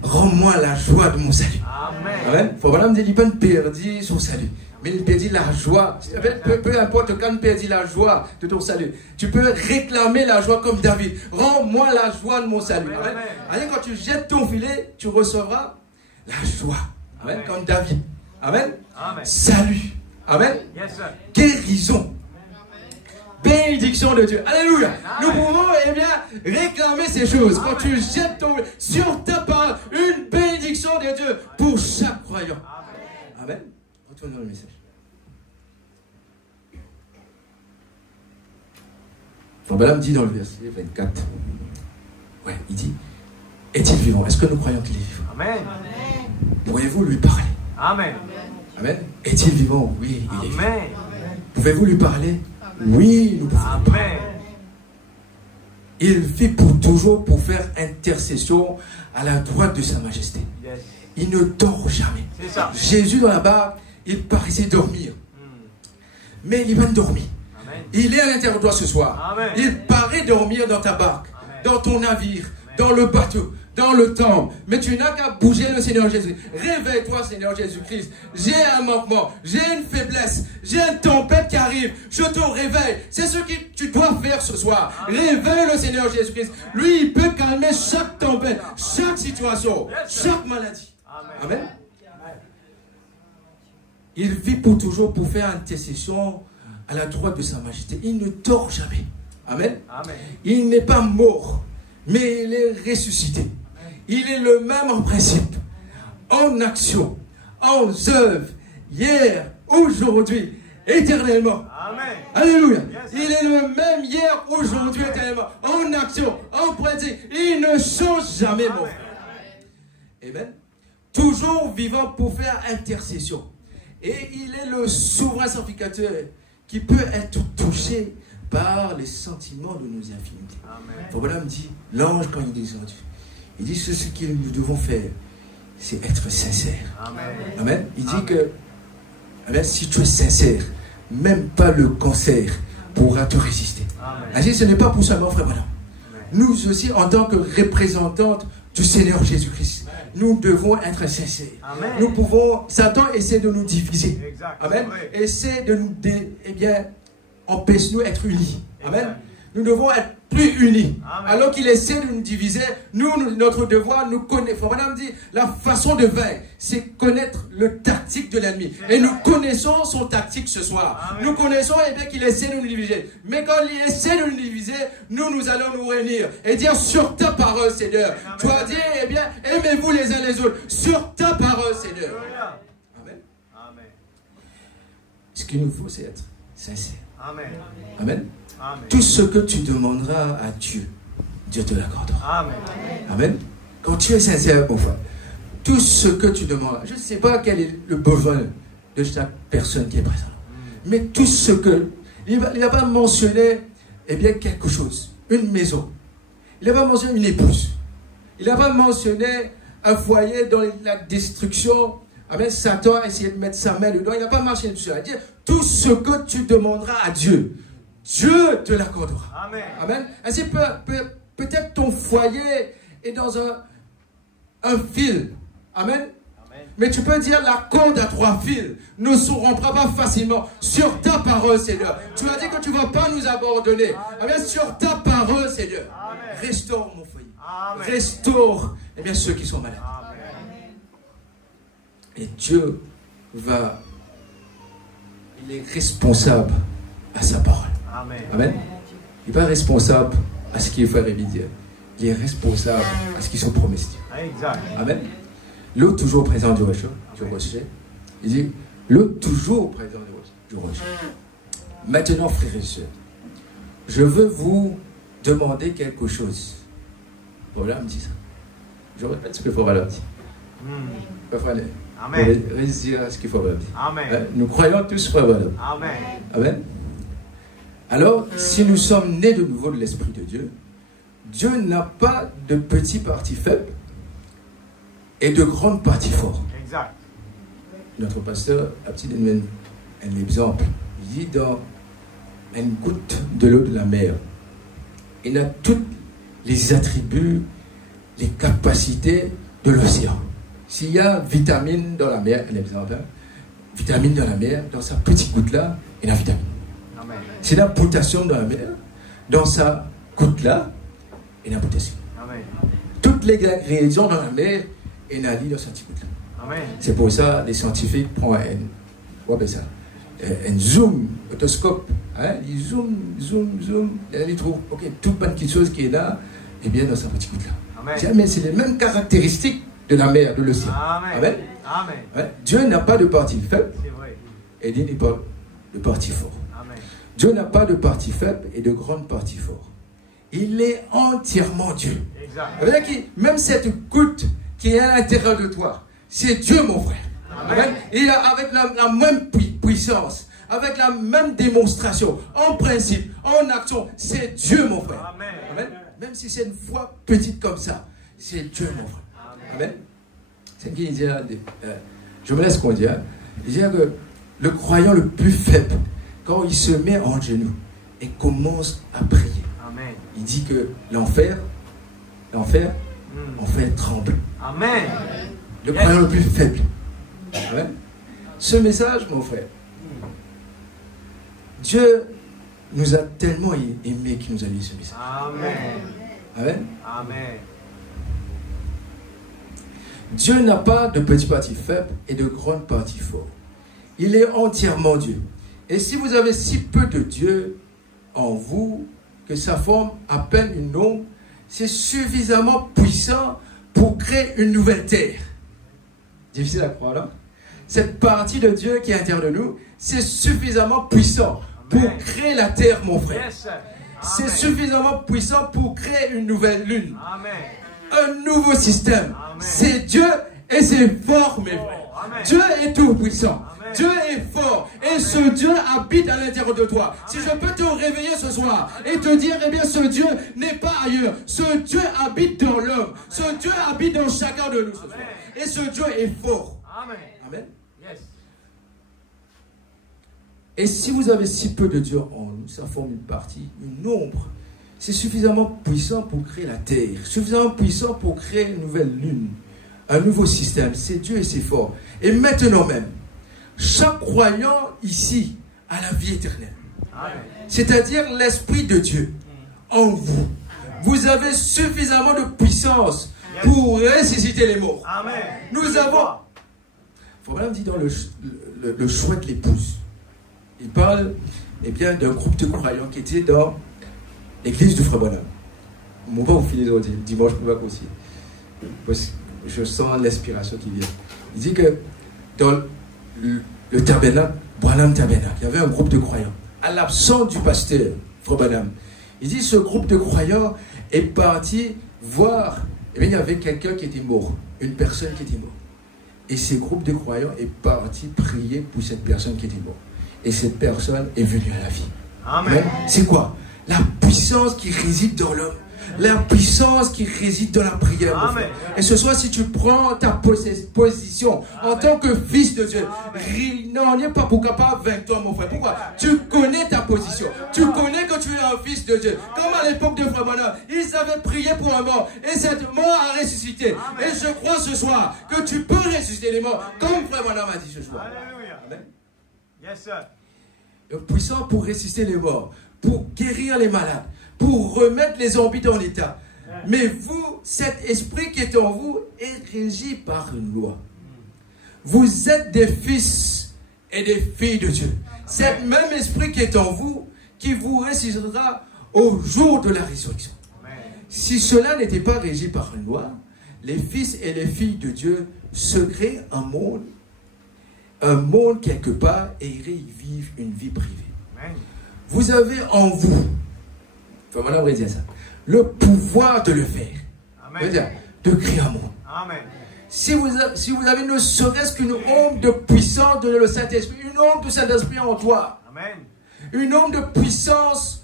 rends-moi la joie de mon salut. Amen. Amen. Faut pas me dire, il peut perdre son salut. Mais il perdit la joie. Peu importe quand il perdit la joie de ton salut. Tu peux réclamer la joie comme David. Rends-moi la joie de mon salut. Amen. Amen. Quand tu jettes ton filet, tu recevras la joie. Amen. Amen. Comme David. Amen. Amen. Salut. Amen. Yes, guérison. Bénédiction de Dieu. Alléluia. Amen. Nous pouvons réclamer ces choses. Amen. Quand tu jettes ton filet sur ta parole, une bénédiction de Dieu pour chaque croyant. Amen. Amen. Retourne dans le message. Balaam dit dans le verset 24, ouais, il dit, est-il vivant? Est-ce que nous croyons qu'il est vivant? Amen. Pourriez-vous lui parler? Amen. Amen. Est-il vivant? Oui, il est vivant. Pouvez-vous lui parler? Oui, nous pouvons. Amen. Il vit pour toujours pour faire intercession à la droite de sa majesté. Yes. Il ne dort jamais. C'est ça. Jésus dans la barque, il paraissait dormir. Mais il va dormir. Amen. Il est à l'intérieur de toi ce soir. Amen. Il paraît dormir dans ta barque, amen, dans ton navire, amen, dans le bateau, dans le temple. Mais tu n'as qu'à bouger le Seigneur Jésus. Réveille-toi, Seigneur Jésus-Christ. J'ai un manquement, j'ai une faiblesse, j'ai une tempête qui arrive. Je te réveille. C'est ce que tu dois faire ce soir. Amen. Réveille le Seigneur Jésus-Christ. Lui, il peut calmer chaque tempête, chaque situation, chaque maladie. Amen. Il vit pour toujours pour faire intercession à la droite de sa majesté. Il ne dort jamais. Amen. Amen. Il n'est pas mort, mais il est ressuscité. Il est le même en principe, en action, en œuvre, hier, aujourd'hui, éternellement. Amen. Alléluia. Yes. Il est le même hier, aujourd'hui, éternellement, en action, en principe. Il ne change jamais, mon frère. Amen. Toujours vivant pour faire intercession. Et il est le souverain sacrificateur qui peut être touché par les sentiments de nos infinités. Voilà me dit, l'ange quand il est descendu, il dit ce que nous devons faire, c'est être sincère. Amen. Amen. Il dit que amen, si tu es sincère, même pas le cancer pourra te résister. Ainsi, ce n'est pas pour seulement, frère, madame. Nous aussi, en tant que représentantes du Seigneur Jésus-Christ, nous devons être sincères. Amen. Nous pouvons, Satan essaie de nous diviser. Exact. Amen. Essaie de nous, eh bien, empêche-nous d'être unis. Amen. Nous devons être plus unis. Amen. Alors qu'il essaie de nous diviser, notre devoir, nous connaissons. Madame dit, la façon de vaincre, c'est connaître le tactique de l'ennemi. Et nous connaissons son tactique ce soir. Amen. Nous connaissons, eh bien, qu'il essaie de nous diviser. Mais quand il essaie de nous diviser, nous allons nous réunir et dire sur ta parole, Seigneur. Amen. Tu as dit, eh bien, aimez-vous les uns les autres. Sur ta parole, Seigneur. Amen. Amen. Ce qu'il nous faut, c'est être sincère. Amen. Amen. Amen. Tout ce que tu demanderas à Dieu, Dieu te l'accordera. Amen. Amen. Quand tu es sincère, mon frère, tout ce que tu demanderas, je ne sais pas quel est le besoin de chaque personne qui est présente, mais tout ce que, il n'a pas mentionné, eh bien, quelque chose, une maison. Il n'a pas mentionné une épouse. Il n'a pas mentionné un foyer dans la destruction. Amen. Satan a essayé de mettre sa main dedans. Il n'a pas mentionné tout ça. Il dit, tout ce que tu demanderas à Dieu, Dieu te l'accordera. Amen. Amen. Ainsi, peut-être ton foyer est dans un fil. Amen. Mais tu peux dire la corde à 3 fils ne se rompra pas facilement sur ta parole, Seigneur. Tu as dit que tu ne vas pas nous abandonner. Amen. Sur ta parole, Seigneur. Amen. Restaure mon foyer. Amen. Restaure, eh bien, ceux qui sont malades. Amen. Et Dieu il est responsable à sa parole. Amen. Amen. Il n'est pas responsable à ce qu'il fait réviser. Il est responsable à ce qu'il se promet. Exact. Amen. L'eau toujours présente du rocher. Il dit, l'eau toujours présente du rocher. Maintenant, frères et sœurs, je veux vous demander quelque chose. Voilà, me dit ça. Je répète ce qu'il faut dire. Amen. Résister à ce qu'il faut dire. Amen. Nous croyons tous, frère. Amen. Amen. Alors, si nous sommes nés de nouveau de l'Esprit de Dieu, Dieu n'a pas de petits parties faibles et de grandes parties fortes. Exact. Notre pasteur a donné un exemple. Il dit dans une goutte de l'eau de la mer, il a tous les attributs, les capacités de l'océan. S'il y a vitamine dans la mer, un exemple, vitamine dans la mer, dans sa petite goutte là, il y a vitamine. Amen. S'il y a potassium dans la mer, dans sa goutte là, il y a potassium. Amen. Toutes les ingrédients dans la mer, il y a dans sa petite goutte là. Amen. C'est pour ça que les scientifiques prennent un zoom, otoscope, hein, ils zoom, et ils trouvent toute petite chose qui est là, et bien dans sa petite goutte là. Amen. Mais c'est les mêmes caractéristiques de la mer, de l'océan. Amen. Amen. Amen. Hein? Dieu n'a pas de partie faible C'est vrai. et il n'est pas de partie forte. Amen. Dieu n'a pas de partie faible et de grande partie forte. Il est entièrement Dieu. Exact. Ça veut dire que même cette goutte qui est à l'intérieur de toi, c'est Dieu, mon frère. Amen. Et avec la même puissance, avec la même démonstration, en principe, en action, c'est Dieu, mon frère. Amen. Amen. Même si c'est une foi petite comme ça, c'est Dieu, mon frère. Amen. C'est qui dit, je me laisse qu'on dise, il dit que le croyant le plus faible, quand il se met en genoux et commence à prier, Amen. il dit que l'enfer tremble. Amen. Le croyant le plus faible. Amen. Ce message, mon frère, Dieu nous a tellement aimé qu'il nous a mis ce message. Amen. Amen. Amen. Dieu n'a pas de petite partie faible et de grande partie forte. Il est entièrement Dieu. Et si vous avez si peu de Dieu en vous, que ça forme à peine une ombre, c'est suffisamment puissant pour créer une nouvelle terre. Difficile à croire, là. Cette partie de Dieu qui est à l'intérieur de nous, c'est suffisamment puissant pour créer la terre, mon frère. C'est suffisamment puissant pour créer une nouvelle lune. Un nouveau système. C'est Dieu et c'est fort, mes frères. Dieu est tout puissant. Dieu est fort et ce Dieu habite à l'intérieur de toi. Si je peux te réveiller ce soir et te dire, eh bien, ce Dieu n'est pas ailleurs. Ce Dieu habite dans l'homme. Ce Dieu habite dans chacun de nous ce soir. Et ce Dieu est fort. Amen. Et si vous avez si peu de Dieu en nous, ça forme une partie, une ombre. C'est suffisamment puissant pour créer la terre, suffisamment puissant pour créer une nouvelle lune, un nouveau système. C'est Dieu et c'est fort. Et maintenant même, chaque croyant ici a la vie éternelle. C'est-à-dire l'Esprit de Dieu en vous. Vous avez suffisamment de puissance pour ressusciter les morts. Nous avons... Frère dit dans le choix de l'épouse. Il parle bien d'un groupe de croyants qui étaient dans l'église du Frère Bonhomme. On va vous finir dimanche pour va aussi. Je sens l'inspiration qui vient. Il dit que dans le tabernacle, Branham Tabernacle, il y avait un groupe de croyants. À l'absence du pasteur, Frère Bonhomme, il dit ce groupe de croyants est parti voir, eh bien, il y avait quelqu'un qui était mort, une personne qui était morte. Et ce groupe de croyants est parti prier pour cette personne qui était morte. Et cette personne est venue à la vie. Amen. C'est quoi? La puissance qui réside dans l'homme. La puissance qui réside dans la prière. Et ce soir, si tu prends ta position en tant que fils de Dieu, non, n'est pas pour capable de toi, mon frère. Pourquoi? Tu connais ta position. Tu connais que tu es un fils de Dieu. Comme à l'époque de Frère Bonhomme, ils avaient prié pour un mort. Et cette mort a ressuscité. Et je crois ce soir que tu peux ressusciter les morts. Comme Frère Bonhomme a dit ce soir. Amen. Yes, sir. Puissant pour ressusciter les morts, pour guérir les malades, pour remettre les zombies en état. Mais vous, cet esprit qui est en vous est régi par une loi. Vous êtes des fils et des filles de Dieu. Cet même esprit qui est en vous, qui vous ressuscitera au jour de la résurrection. Si cela n'était pas régi par une loi, les fils et les filles de Dieu se créent un monde quelque part et iraient y vivre une vie privée. Amen. Vous avez en vous, enfin, maintenant on va dire ça, le pouvoir de le faire. Amen. Dire, de créer un monde. Amen. Si vous avez ne serait-ce qu'une ombre de puissance de le Saint-Esprit, une ombre du Saint-Esprit en toi, Amen. Une ombre de puissance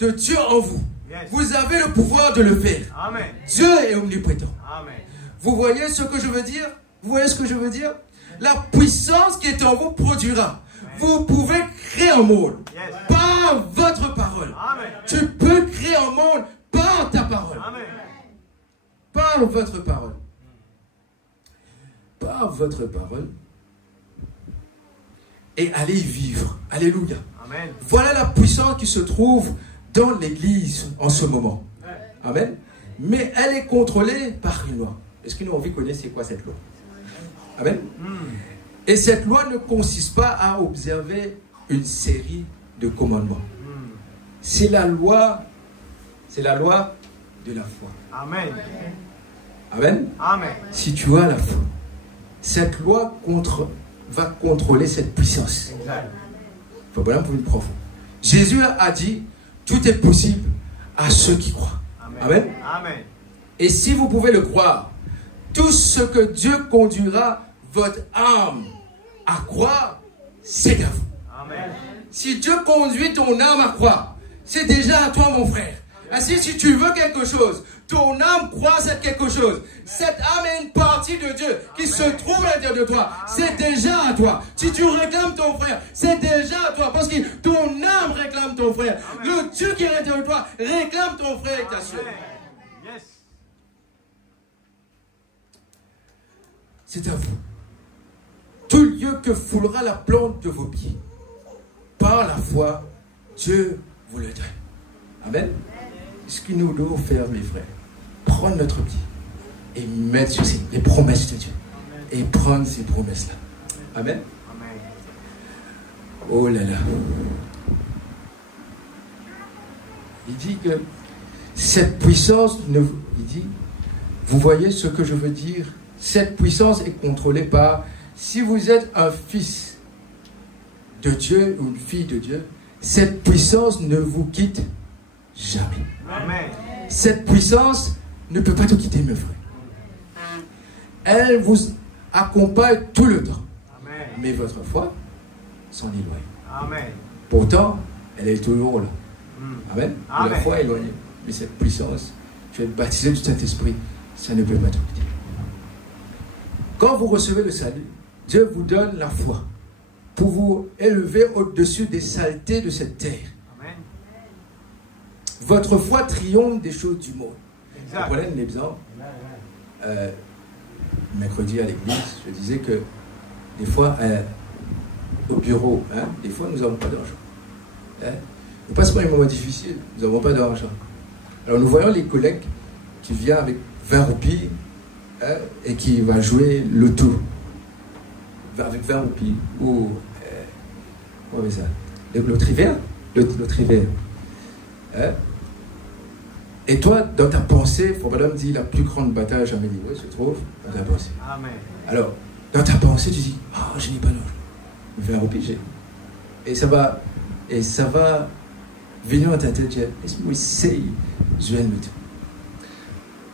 de Dieu en vous, yes. Vous avez le pouvoir de le faire. Amen. Dieu est omnipotent. Amen. Vous voyez ce que je veux dire? Vous voyez ce que je veux dire? La puissance qui est en vous produira. Vous pouvez créer un monde par votre parole. Amen. Tu peux créer un monde par ta parole. Amen. Par votre parole. Par votre parole. Et allez y vivre. Alléluia. Amen. Voilà la puissance qui se trouve dans l'église en ce moment. Amen. Mais elle est contrôlée par une loi. Est-ce que nous avons connaître c'est quoi cette loi? Amen. Et cette loi ne consiste pas à observer une série de commandements. C'est la loi de la foi. Amen. Amen. Amen. Si tu as la foi, cette loi va contrôler cette puissance. Exact. Voilà pour une profond. Jésus a dit, tout est possible à ceux qui croient. Amen. Amen. Amen. Et si vous pouvez le croire, tout ce que Dieu conduira votre âme à croire, c'est à vous. Amen. Si Dieu conduit ton âme à croire, c'est déjà à toi, mon frère. Ainsi, si tu veux quelque chose, ton âme croit cette quelque chose. Cette âme est une partie de Dieu qui se trouve à l'intérieur de toi. C'est déjà à toi. Si tu réclames ton frère, c'est déjà à toi. Parce que ton âme réclame ton frère. Le Dieu qui est à l'intérieur de toi réclame ton frère et ta soeur. C'est à vous. Tout lieu que foulera la plante de vos pieds, par la foi, Dieu vous le donne. Amen. Ce que nous devons faire, mes frères, prendre notre pied, et mettre sur les promesses de Dieu. Et prendre ces promesses-là. Amen. Amen. Oh là là. Il dit que cette puissance, il dit, vous voyez ce que je veux dire? Cette puissance est contrôlée par, si vous êtes un fils de Dieu ou une fille de Dieu, cette puissance ne vous quitte jamais. Amen. Cette puissance ne peut pas te quitter, mes frères. Elle vous accompagne tout le temps. Amen. Mais votre foi s'en éloigne. Amen. Pourtant, elle est toujours là. Amen. Amen. La foi est éloignée. Mais cette puissance, tu es baptisé du Saint-Esprit, ça ne peut pas te quitter. Quand vous recevez le salut, Dieu vous donne la foi pour vous élever au-dessus des saletés de cette terre. Amen. Votre foi triomphe des choses du monde. Exact. Vous prenez un exemple. Mercredi à l'église, je disais que des fois, au bureau, des fois nous n'avons pas d'argent. Nous passons par un moment difficile, nous n'avons pas d'argent. Alors nous voyons les collègues qui viennent avec 20 roupies et qui va jouer le tour. Avec 20 roupies. Ou, comment on fait ça? Le trivert. Le trivert. Et toi, dans ta pensée, Frobadam dit, la plus grande bataille à jamais livrée se trouve dans ta pensée. Amen. Alors, dans ta pensée, tu dis, je n'ai pas d'argent. Je vais un roupier, j'ai. Et ça va venir dans ta tête, laisse-moi essayer, je vais le mettre.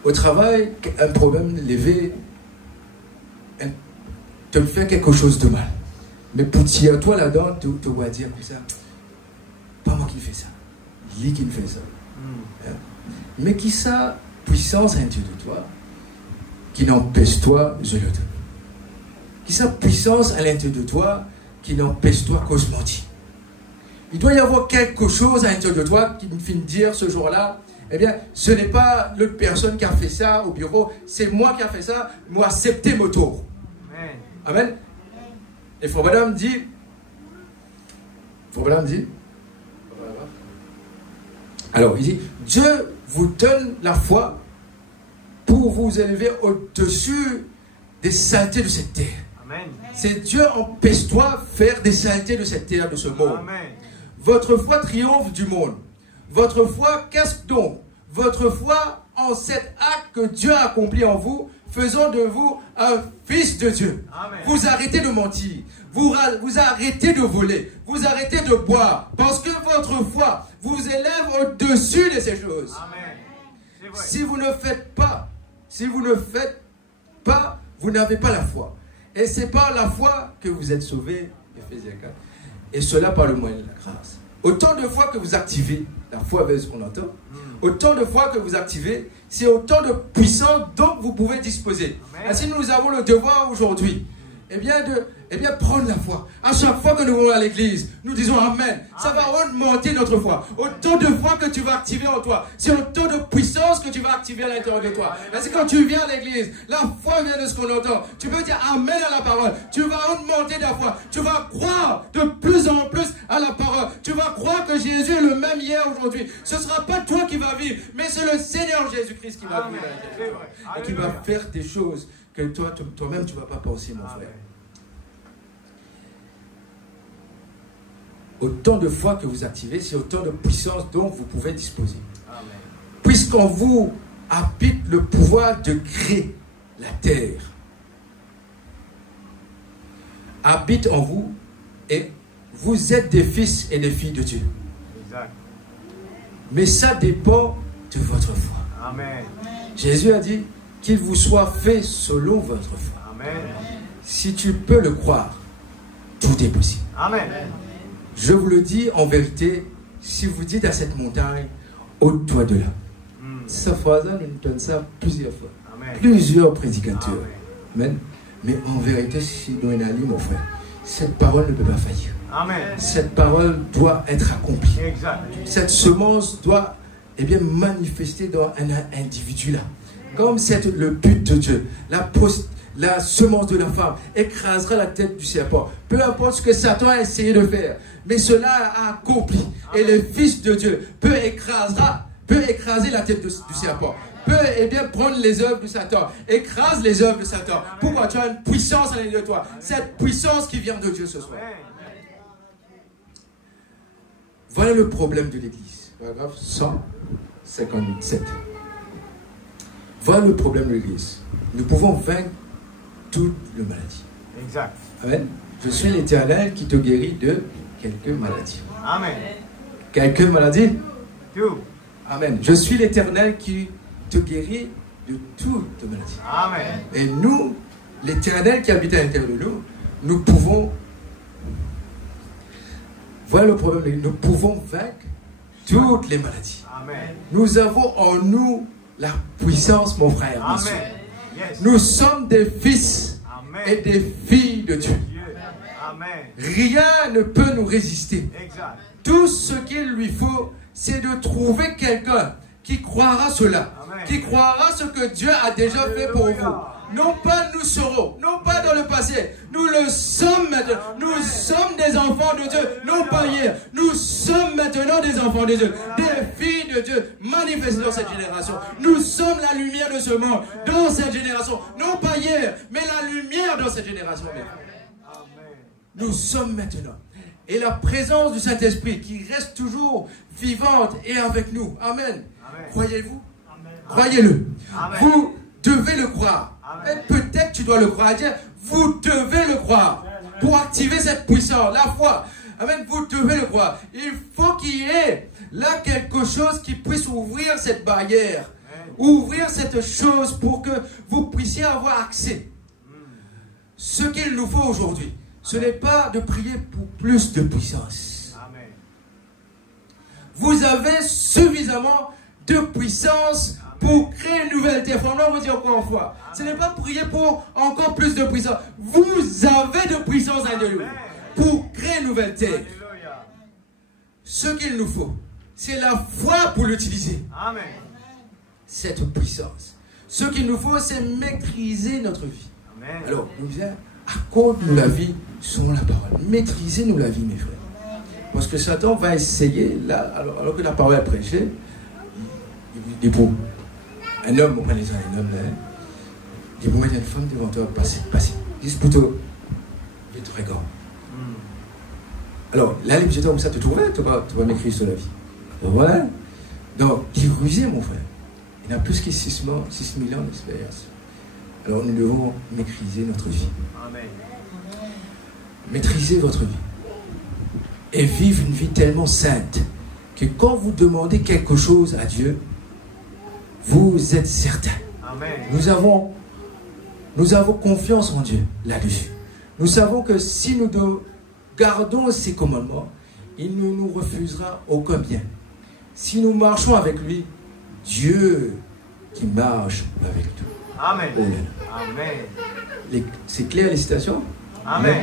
Au travail, un problème levé te fait quelque chose de mal. Mais pour tirer toi là-dedans, tu vas dire comme ça, pas moi qui fais ça, lui qui fait ça. Mais qui sa puissance à l'intérieur de toi, qui n'empêche toi, je le donne. Qui sa puissance à l'intérieur de toi, qui n'empêche toi cause menti. Il doit y avoir quelque chose à l'intérieur de toi qui me fait dire ce jour-là, eh bien, ce n'est pas l'autre personne qui a fait ça au bureau, c'est moi qui a fait ça, moi accepter mon tour. Amen. Amen. Et Frobadam dit, alors il dit, Dieu vous donne la foi pour vous élever au-dessus des saletés de cette terre. Amen. C'est Dieu empêche-toi de faire des saletés de cette terre, de ce monde. Amen. Votre foi triomphe du monde. Votre foi, qu'est-ce donc? Votre foi en cet acte que Dieu a accompli en vous, faisant de vous un fils de Dieu. Amen. Vous arrêtez de mentir. Vous arrêtez de voler. Vous arrêtez de boire. Parce que votre foi vous élève au-dessus de ces choses. Amen. C'est vrai. Si vous ne faites pas, vous n'avez pas la foi. Et c'est par la foi que vous êtes sauvés, Éphésiens 4. Et cela par le moyen de la grâce. Autant de fois que vous activez la foi avec ce qu'on entend, autant de fois que vous activez, c'est autant de puissance dont vous pouvez disposer. Amen. Ainsi, nous avons le devoir aujourd'hui, de prendre la foi. À chaque fois que nous allons à l'église, nous disons Amen. Ça va augmenter notre foi. Autant de fois que tu vas activer en toi, c'est autant de puissance que tu vas activer à l'intérieur de toi. Ainsi, quand tu viens à l'église, la foi vient de ce qu'on entend. Tu peux dire Amen à la parole. Tu vas augmenter ta foi. Tu vas croire de plus en plus à la parole. Tu vas croire que Jésus est le même hier, aujourd'hui. Ce ne sera pas toi qui vas vivre, mais c'est le Seigneur Jésus-Christ qui va vivre. Et qui va faire des choses que toi-même tu ne vas pas penser, mon frère. Autant de fois que vous activez, c'est autant de puissance dont vous pouvez disposer. Puisqu'en vous habite le pouvoir de créer la terre. Habite en vous et vous êtes des fils et des filles de Dieu. Exact. Mais ça dépend de votre foi. Amen. Jésus a dit qu'il vous soit fait selon votre foi. Amen. Si tu peux le croire, tout est possible. Amen. Je vous le dis en vérité, si vous dites à cette montagne, ôte-toi de là. Cette phrase-là, nous donne ça plusieurs fois. Amen. Plusieurs prédicateurs. Amen. Mais en vérité, si nous sommes allés, mon frère, cette parole ne peut pas faillir. Amen. Cette parole doit être accomplie. Exact. Cette semence doit manifester dans un individu là. Comme c'est le but de Dieu. La semence de la femme écrasera la tête du serpent. Peu importe ce que Satan a essayé de faire, mais cela a accompli. Et le Fils de Dieu peut écraser la tête du serpent. peut prendre les œuvres de Satan, écrase les œuvres de Satan. Pourquoi? Tu as une puissance à l'intérieur de toi. Cette puissance qui vient de Dieu ce soir. Voilà le problème de l'Église. Paragraphe 157. Voilà le problème de l'Église. Nous pouvons vaincre toute les maladies. Exact. Amen. Je suis l'Éternel qui te guérit de quelques maladies. Amen. Quelques maladies? Tout. Amen. Je suis l'Éternel qui te guérit de toutes maladies. Amen. Et nous, l'Éternel qui habite à l'intérieur de nous, nous pouvons... Voilà le problème. Nous pouvons vaincre toutes les maladies. Amen. Nous avons en nous la puissance, mon frère. Amen. Yes. Nous sommes des fils Amen. et des filles de Dieu. Amen. Rien ne peut nous résister. Exact. Tout ce qu'il lui faut, c'est de trouver quelqu'un qui croira cela. Amen. Qui croira ce que Dieu a déjà fait pour vous. Non pas nous serons, non pas dans le passé. Nous le sommes maintenant. Nous sommes des enfants de Dieu, non pas hier. Nous sommes maintenant des enfants de Dieu, des filles de Dieu manifestées dans cette génération. Nous sommes la lumière de ce monde dans cette génération. Non pas hier, mais la lumière dans cette génération. Nous sommes maintenant. Et la présence du Saint-Esprit qui reste toujours vivante et avec nous. Amen. Croyez-vous? Croyez-le. Vous devez le croire. Et peut-être tu dois le croire. Vous devez le croire pour activer cette puissance, la foi. Amen. Vous devez le croire. Il faut qu'il y ait là quelque chose qui puisse ouvrir cette barrière. Ouvrir cette chose pour que vous puissiez avoir accès. Ce qu'il nous faut aujourd'hui, ce n'est pas de prier pour plus de puissance. Vous avez suffisamment de puissance pour créer une nouvelle terre. On va vous dire encore une fois. Ce n'est pas prier pour encore plus de puissance. Vous avez de puissance à Dieu pour créer une nouvelle terre. Ce qu'il nous faut, c'est la foi pour l'utiliser. Cette puissance. Ce qu'il nous faut, c'est maîtriser notre vie. Alors, nous disons, accorde-nous la vie selon la parole. Maîtrisez-nous la vie, mes frères. Parce que Satan va essayer, là, alors que la parole est prêchée, il dit pour un homme, on prend les un homme là, il dit pour mettre une femme devant toi, passez. Dis plutôt, il est très grand. Alors, là, les comme ça, tu vas m'écrire sur la vie. Voilà. Donc, il rusait, mon frère. Il a plus que 6 000 ans d'expérience. Alors, nous devons maîtriser notre vie. Amen. Maîtrisez votre vie. Et vivre une vie tellement sainte que quand vous demandez quelque chose à Dieu, vous êtes certain. Amen. Nous avons confiance en Dieu là-dessus. Nous savons que si nous gardons ses commandements, il ne nous refusera aucun bien. Si nous marchons avec lui, Dieu qui marche avec nous. Amen. Amen. C'est clair les citations? Amen.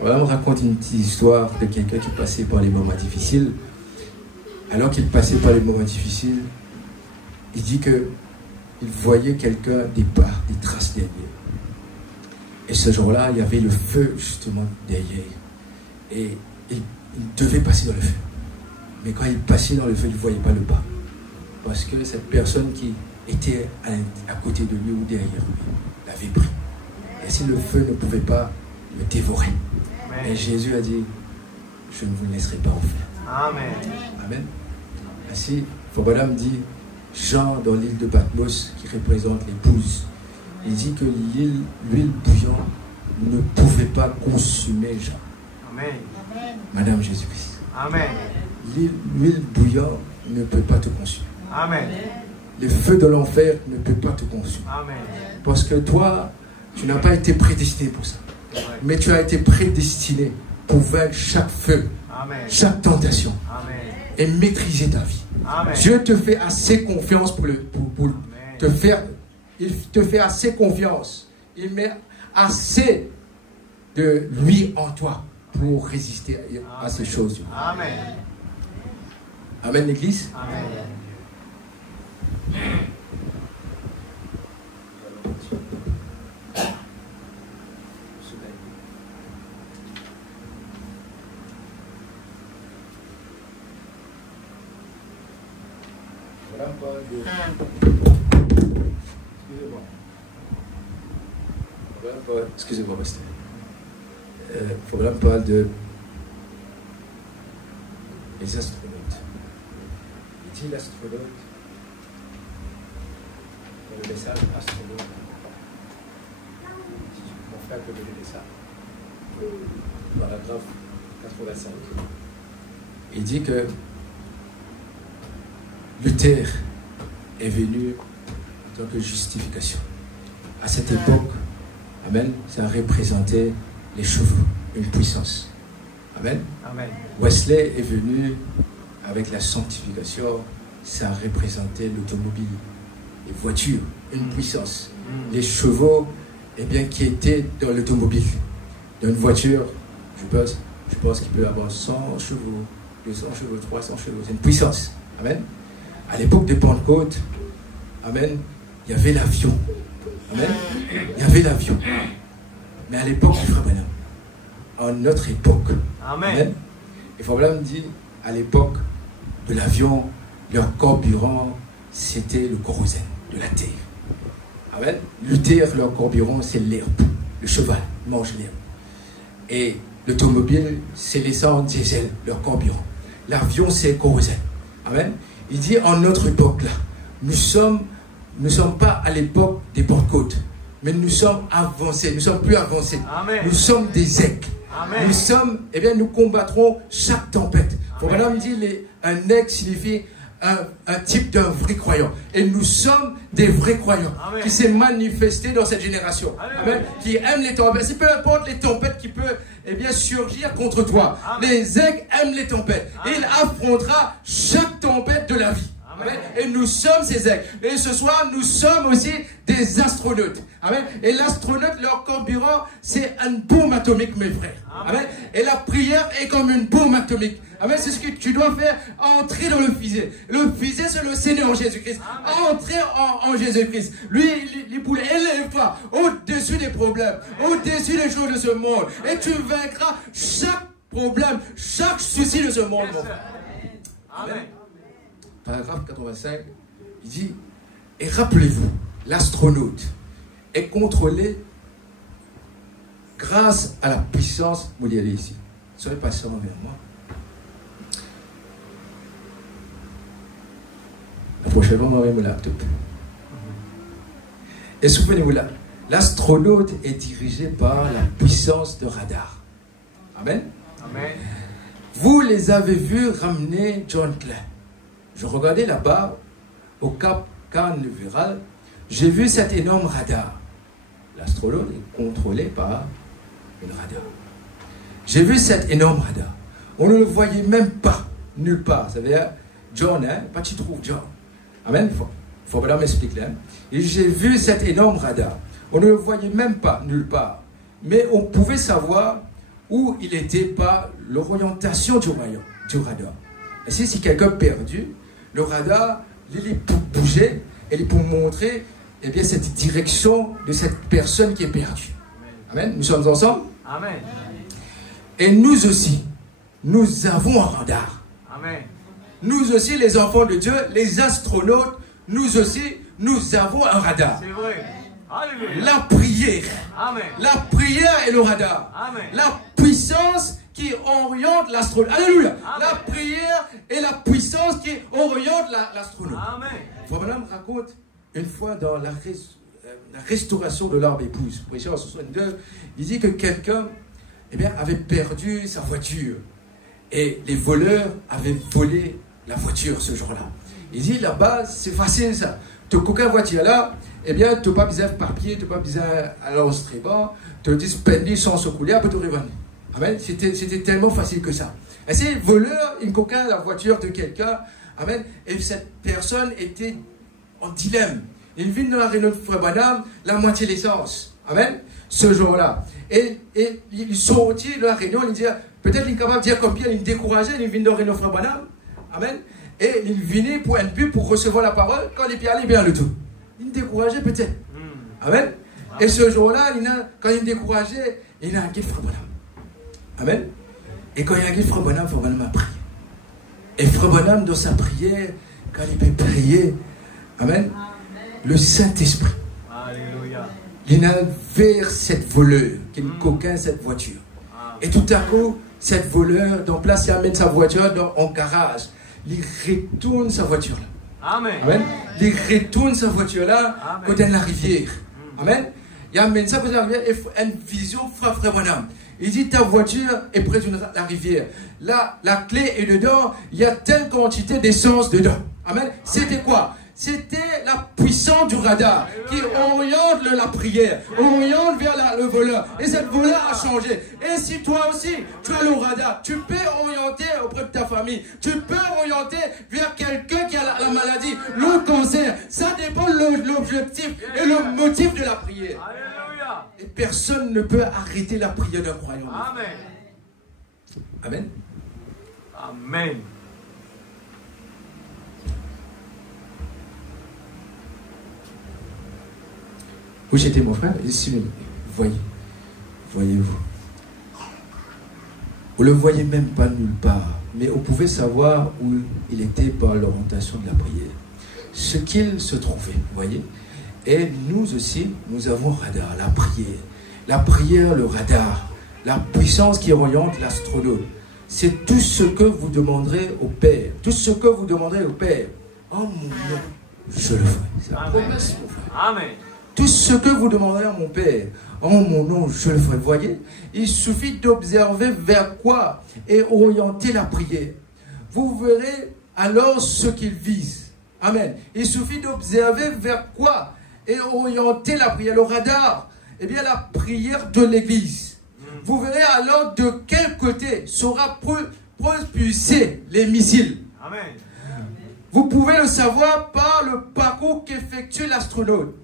Voilà, on raconte une petite histoire de quelqu'un qui passait par les moments difficiles. Alors qu'il passait par les moments difficiles, il dit qu'il voyait quelqu'un des traces derrière. Et ce jour-là, il y avait le feu justement derrière. Et il devait passer dans le feu. Mais quand il passait dans le feu, il ne voyait pas le pas. Parce que cette personne qui était à côté de lui ou derrière lui l'avait pris. Et si le feu ne pouvait pas le dévorer. Et Jésus a dit, je ne vous laisserai pas en faire. Amen. Amen. Ainsi, Fobadam dit, Jean dans l'île de Patmos, qui représente l'épouse, il dit que l'huile bouillante ne pouvait pas consumer Jean. Amen. Madame Jésus-Christ. Amen. L'huile bouillante ne peut pas te consumer. Amen. Le feu de l'enfer ne peut pas te consumer. Amen. Parce que toi, tu n'as pas été prédestiné pour ça. Mais tu as été prédestiné pour vaincre chaque feu, Amen. chaque tentation. Amen. Et maîtriser ta vie. Amen. Dieu te fait assez confiance pour te faire. Il te fait assez confiance. Il met assez de lui en toi pour résister à ces choses. Amen. Amen, l'Église. Amen. Voilà un peu de Excusez-moi, pasteur. Programme parle de les astronautes. Il dit l'astronaute, dans le message astronaute, mon frère peut donner ça, paragraphe 85. Il dit que Luther est venu en tant que justification. À cette époque, amen, ça représentait les chevaux, une puissance. Amen. Amen. Wesley est venu avec la sanctification, ça représentait l'automobile, les voitures, une puissance. Les chevaux, eh bien, qui étaient dans l'automobile. Dans une voiture, je pense qu'il peut y avoir 100 chevaux, 200 chevaux, 300 chevaux. C'est une puissance. Amen. À l'époque de Pentecôte, amen, il y avait l'avion. Amen. Il y avait l'avion. Mais à l'époque du frère Branham, en notre époque, amen, et frère Branham dit, à l'époque de l'avion, leur carburant, c'était le kérosène de la terre. Amen. Luther, leur carburant, c'est l'herbe. Le cheval mange l'herbe. Et l'automobile, c'est l'essence diesel, leur carburant. L'avion, c'est le kérosène. Amen. Il dit, en notre époque, là, nous ne sommes pas à l'époque des Pentecôtes, mais nous sommes avancés, nous sommes plus avancés. Amen. Nous sommes des aigles. Amen. Nous sommes, eh bien, nous combattrons chaque tempête. Madame dit, un aigle signifie un type d'un vrai croyant. Et nous sommes des vrais croyants. Amen. Qui s'est manifesté dans cette génération. Amen. Amen. Qui aiment les tempêtes. C'est peu importe les tempêtes qui peuvent, eh bien, surgir contre toi. Amen. Les aigles aiment les tempêtes. Amen. Il affrontera chaque tempête de la vie. Amen. Et nous sommes ces aigles. Et ce soir, nous sommes aussi des astronautes. Amen. Et l'astronaute, leur carburant, c'est une bombe atomique, mes frères. Amen. Amen. Et la prière est comme une bombe atomique. Amen. C'est ce que tu dois faire, entrer dans le fusée. Le fusée, c'est le Seigneur Jésus-Christ. Entrer en Jésus-Christ. Lui, il voulait élève-toi au-dessus des problèmes, au-dessus des choses de ce monde. Et tu vaincras chaque problème, chaque souci de ce monde. Amen. Paragraphe 85, il dit, et rappelez-vous, l'astronaute est contrôlé grâce à la puissance, vous l'y allez ici, soyez patient envers moi. Approchez-vous, moi, mon laptop. Et souvenez-vous là, l'astronaute est dirigé par la puissance de radar. Amen. Amen. Vous les avez vus ramener John Glenn. Je regardais là-bas, au Cap Canaveral, j'ai vu cet énorme radar. L'astronaute est contrôlé par une radar. J'ai vu cet énorme radar. On ne le voyait même pas, nulle part. Ça veut dire, John, hein, pas tu trouves John. Amen. Il faut pas m'expliquer là. Et j'ai vu cet énorme radar. On ne le voyait même pas, nulle part. Mais on pouvait savoir où il était par l'orientation du radar. Et si quelqu'un perdu, le radar, il peut bouger et il peut montrer, eh bien, cette direction de cette personne qui est perdue. Amen. Nous sommes ensemble. Amen. Et nous aussi, nous avons un radar. Amen. Nous aussi, les enfants de Dieu, les astronautes, nous aussi, nous avons un radar. C'est vrai. Alléluia. La prière. Amen. La prière et le radar. Amen. La puissance qui oriente l'astronaute. Alléluia. Amen. La prière et la puissance qui oriente l'astronaute. Amen. Frère Branham raconte une fois dans la restauration de l'arbre épouse, prêché en 62, il dit que quelqu'un, eh bien, avait perdu sa voiture et les voleurs avaient volé la voiture ce jour-là. Il dit là-bas, c'est facile ça. Tu n'as aucune voiture là, eh bien, tu n'as pas besoin de papier, tu n'as pas besoin d'aller au stréban, tu as dispendu sans se couler, après tu revenir. Amen. C'était tellement facile que ça. Et ces voleurs, ils coquin la voiture de quelqu'un. Amen. Et cette personne était en dilemme. Il vient dans la réunion de Frère Branham, la moitié de l'essence. Amen. Ce jour-là. Et ils sont sortis de la réunion, ils disent, peut-être qu'il est capable de dire comme Pierre, il est découragé, il vient dans la réunion de Frère Branham. Amen. Et il venait pour un but, pour recevoir la parole, quand il est allé bien le tout. Il est découragé peut-être. Amen. Et ce jour-là, quand il est découragé, il a un guide Frère Branham. Amen. Et quand il y a un Frère Branham a prié. Et Frère Branham, dans sa prière, quand il peut prier, amen, le Saint-Esprit, Alléluia. il a vers cette voleur, qui coquin cette voiture. Et tout à coup, cette voleur, dans place, il amène sa voiture en garage. Il retourne sa voiture là. Amen. Amen. Il retourne sa voiture là, côté de la rivière. Amen. Il amène ça côté de la rivière et une vision frère Branham. Il dit ta voiture est près de la rivière. Là, la clé est dedans. Il y a telle quantité d'essence dedans. Amen. C'était quoi? C'était la puissance du radar qui oriente la prière, oriente vers le voleur. Et cette voleur a changé. Et si toi aussi, tu as le radar, tu peux orienter auprès de ta famille. Tu peux orienter vers quelqu'un qui a la maladie, le cancer. Ça dépend de l'objectif et le motif de la prière. Alléluia. Et personne ne peut arrêter la prière d'un croyant. Amen. Amen. Amen. Où j'étais mon frère? Ici, voyez-vous. Vous ne le voyez même pas nulle part, mais vous pouvez savoir où il était par l'orientation de la prière. Ce qu'il se trouvait, vous voyez. Et nous aussi, nous avons radar, la prière. La prière, le radar, la puissance qui oriente l'astronaute. C'est tout ce que vous demanderez au Père. Tout ce que vous demanderez au Père. En mon nom, je le ferai. C'est la promesse, mon frère. Amen. Tout ce que vous demanderez à mon Père, en mon nom, je le ferai. Vous voyez, il suffit d'observer vers quoi est orientée la prière. Vous verrez alors ce qu'il vise. Amen. Il suffit d'observer vers quoi est orientée la prière. Le radar, eh bien la prière de l'Église. Vous verrez alors de quel côté sera propulsé les missiles. Amen. Vous pouvez le savoir par le parcours qu'effectue l'astronaute.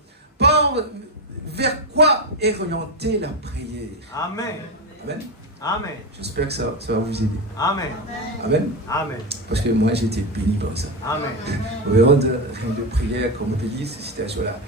Vers quoi est orientée la prière. Amen. Amen. Amen. J'espère que ça va vous aider. Amen. Amen. Amen. Parce que moi, j'ai été béni par ça. Amen. Au dehors de prière, comme on peut dire, cette situation-là,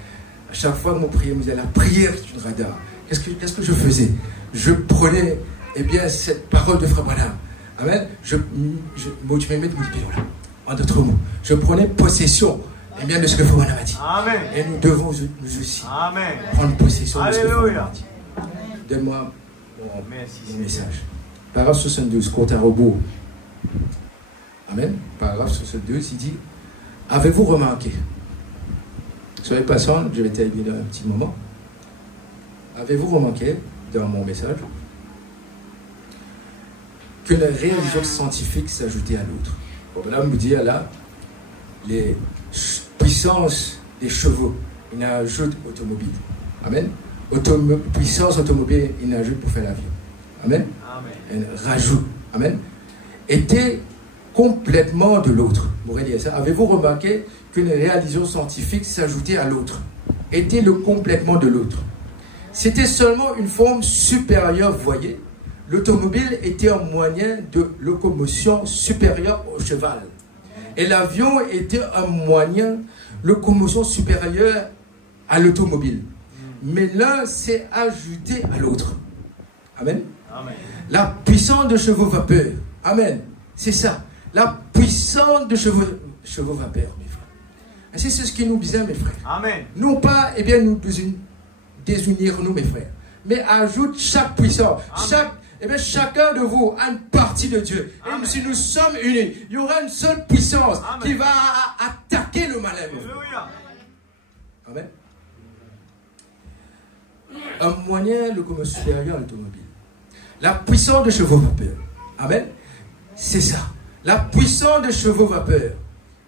à chaque fois que mon prière me disait, la prière est une radar. Qu'est-ce que je faisais? Je prenais, eh bien, cette parole de Frère Branham. Amen. Tu me mets de là. En d'autres mots, je prenais possession, eh bien, de ce que Frère Branham a dit. Amen. Et nous devons nous aussi Amen. prendre possession de ce que Frère Alléluia. Branham a dit. Donne-moi Merci. mon message. Paragraphe 72, compte à rebours. Amen. Paragraphe 72, il dit, avez-vous remarqué, soyez patient, je vais terminer un petit moment. Avez-vous remarqué dans mon message que la réalisation scientifique s'ajoutait à l'autre? Bon, là, on me dit, là, les puissances des chevaux, il ajoute automobile. Amen. Puissance automobile, il ajoute pour faire l'avion. Amen. Amen. Un rajout. Amen. Était complètement de l'autre. Vous voyez ça? Avez-vous remarqué qu'une réalisation scientifique s'ajoutait à l'autre? Était le complètement de l'autre. C'était seulement une forme supérieure, vous voyez. L'automobile était un moyen de locomotion supérieur au cheval. Et l'avion était un moyen de locomotion supérieur à l'automobile. Mais l'un s'est ajouté à l'autre. Amen. Amen. La puissance de chevaux vapeur. Amen. C'est ça. La puissance de chevaux vapeur, mes frères. Et c'est ce qui nous disait, mes frères. Amen. Non pas, eh bien, nous désunir, nous, mes frères. Mais ajoute chaque puissance. Chacun de vous a une partie de Dieu. Et si nous sommes unis, il y aura une seule puissance qui va attaquer le malin. Alléluia. Amen. Un moyen de locomotion supérieur à l'automobile. La puissance de chevaux vapeur. Amen. C'est ça. La puissance de chevaux vapeur.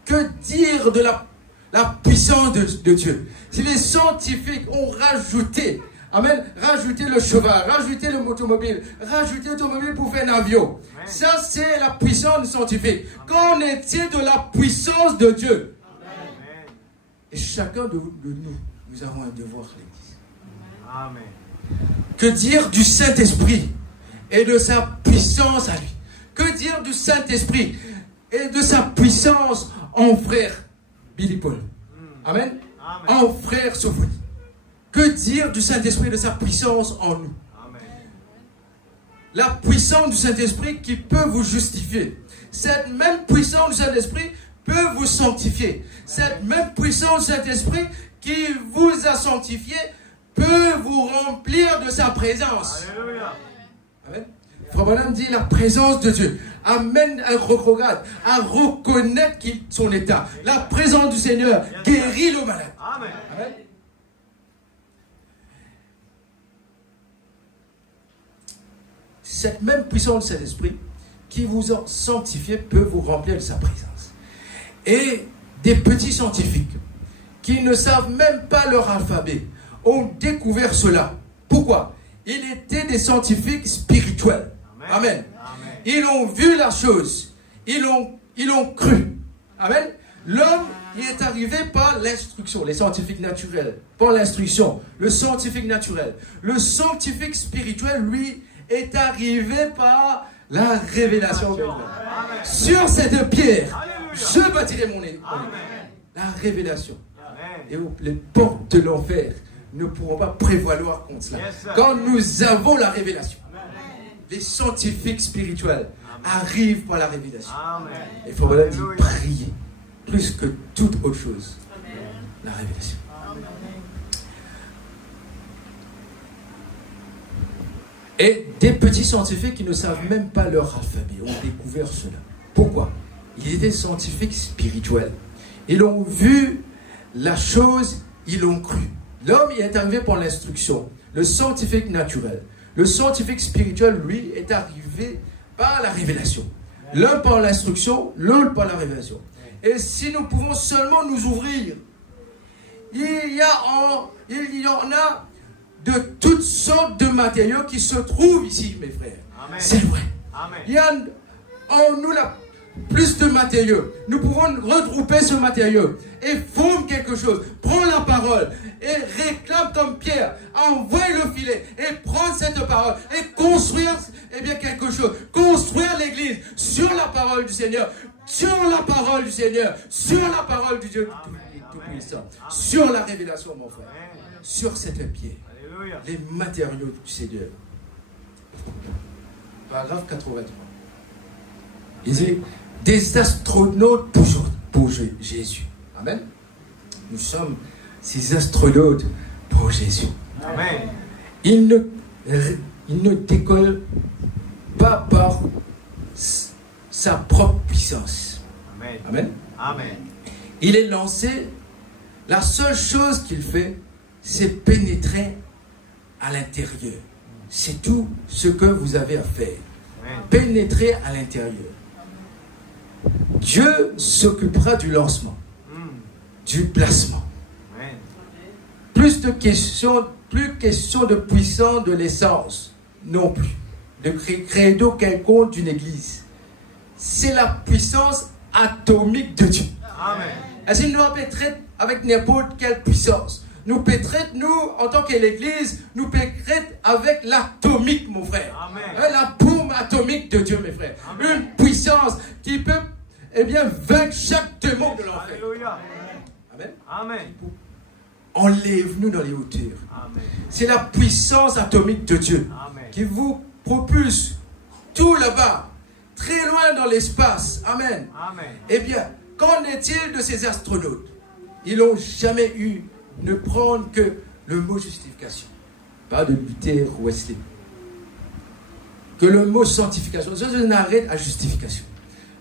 Que dire de la puissance de Dieu? Si les scientifiques ont rajouté, amen, rajouté le cheval, rajouté l'automobile, rajouté l'automobile pour faire un avion. Amen. Ça, c'est la puissance scientifique. Qu'en est-il de la puissance de Dieu? Amen. Et chacun de nous avons un devoir, l'Église. Amen. Que dire du Saint-Esprit et de sa puissance à lui? Que dire du Saint-Esprit et de sa puissance en frère Billy Paul? Amen. Amen. En frère Sophonie. Que dire du Saint-Esprit et de sa puissance en nous? Amen. La puissance du Saint-Esprit qui peut vous justifier. Cette même puissance du Saint-Esprit peut vous sanctifier. Cette même puissance du Saint-Esprit qui vous a sanctifié peut vous remplir de sa présence. Alléluia. Amen. Frère Branham dit la présence de Dieu amène à reconnaître, son état. La présence du Seigneur guérit le malade. Amen. Amen. Cette même puissance du Saint-Esprit qui vous a sanctifié peut vous remplir de sa présence. Et des petits scientifiques qui ne savent même pas leur alphabet ont découvert cela. Pourquoi? Ils étaient des scientifiques spirituels. Amen. Amen. Ils ont vu la chose. Ils ont cru. Amen. L'homme, il est arrivé par l'instruction. Les scientifiques naturels, par l'instruction. Le scientifique naturel. Le scientifique spirituel, lui, est arrivé par la révélation. Amen. Sur cette pierre, je bâtirai mon église. La révélation. Amen. Et les portes de l'enfer ne pourront pas prévaloir contre cela. Quand nous avons la révélation, les scientifiques spirituels arrivent par la révélation. Et il faut dire prier plus que toute autre chose. La révélation. Et des petits scientifiques qui ne savent même pas leur alphabet ont découvert cela. Pourquoi? Ils étaient scientifiques spirituels. Ils ont vu la chose, ils l'ont cru. L'homme y est arrivé par l'instruction. Le scientifique naturel. Le scientifique spirituel, lui, est arrivé par la révélation. L'un par l'instruction, l'autre par la révélation. Et si nous pouvons seulement nous ouvrir, il y en a de toutes sortes de matériaux qui se trouvent ici, mes frères. C'est vrai. Amen. Il y a en nous plus de matériaux. Nous pouvons regrouper ce matériau et fondre quelque chose. Prends la parole et réclame comme Pierre. Envoie le filet et prends cette parole et construire quelque chose. Construire l'église sur la parole du Seigneur. Sur la parole du Seigneur. Sur la parole du Dieu Tout-Puissant. Sur la révélation, mon frère. Sur cette pierre. Les matériaux du Seigneur. Paragraphe 83. Il dit des astronautes pour Jésus. Amen. Nous sommes ces astronautes pour Jésus. Amen. Il ne décolle pas par sa propre puissance. Amen. Amen. Amen. Il est lancé. La seule chose qu'il fait, c'est pénétrer à l'intérieur. C'est tout ce que vous avez à faire. Amen. Pénétrer à l'intérieur. Dieu s'occupera du lancement, du placement. Amen. Plus question de puissance de l'essence, non plus. De credo quelconque d'une église. C'est la puissance atomique de Dieu. Amen. Est-ce qu'il nous va pétrer avec n'importe quelle puissance? Nous pétrer, nous, en tant que l'église, nous pétrer avec l'atomique, mon frère. Amen. La paume atomique de Dieu, mes frères. Amen. Une puissance qui peut, vaincre chaque démon de l'enfer. Amen. Amen. Enlève-nous dans les hauteurs. C'est la puissance atomique de Dieu. Amen. Qui vous propulse tout là-bas, très loin dans l'espace. Amen. Amen. Qu'en est-il de ces astronautes? Ils n'ont jamais eu ne prendre que le mot justification. Pas de Luther ou Wesley. Que le mot sanctification. Je n'arrête à justification.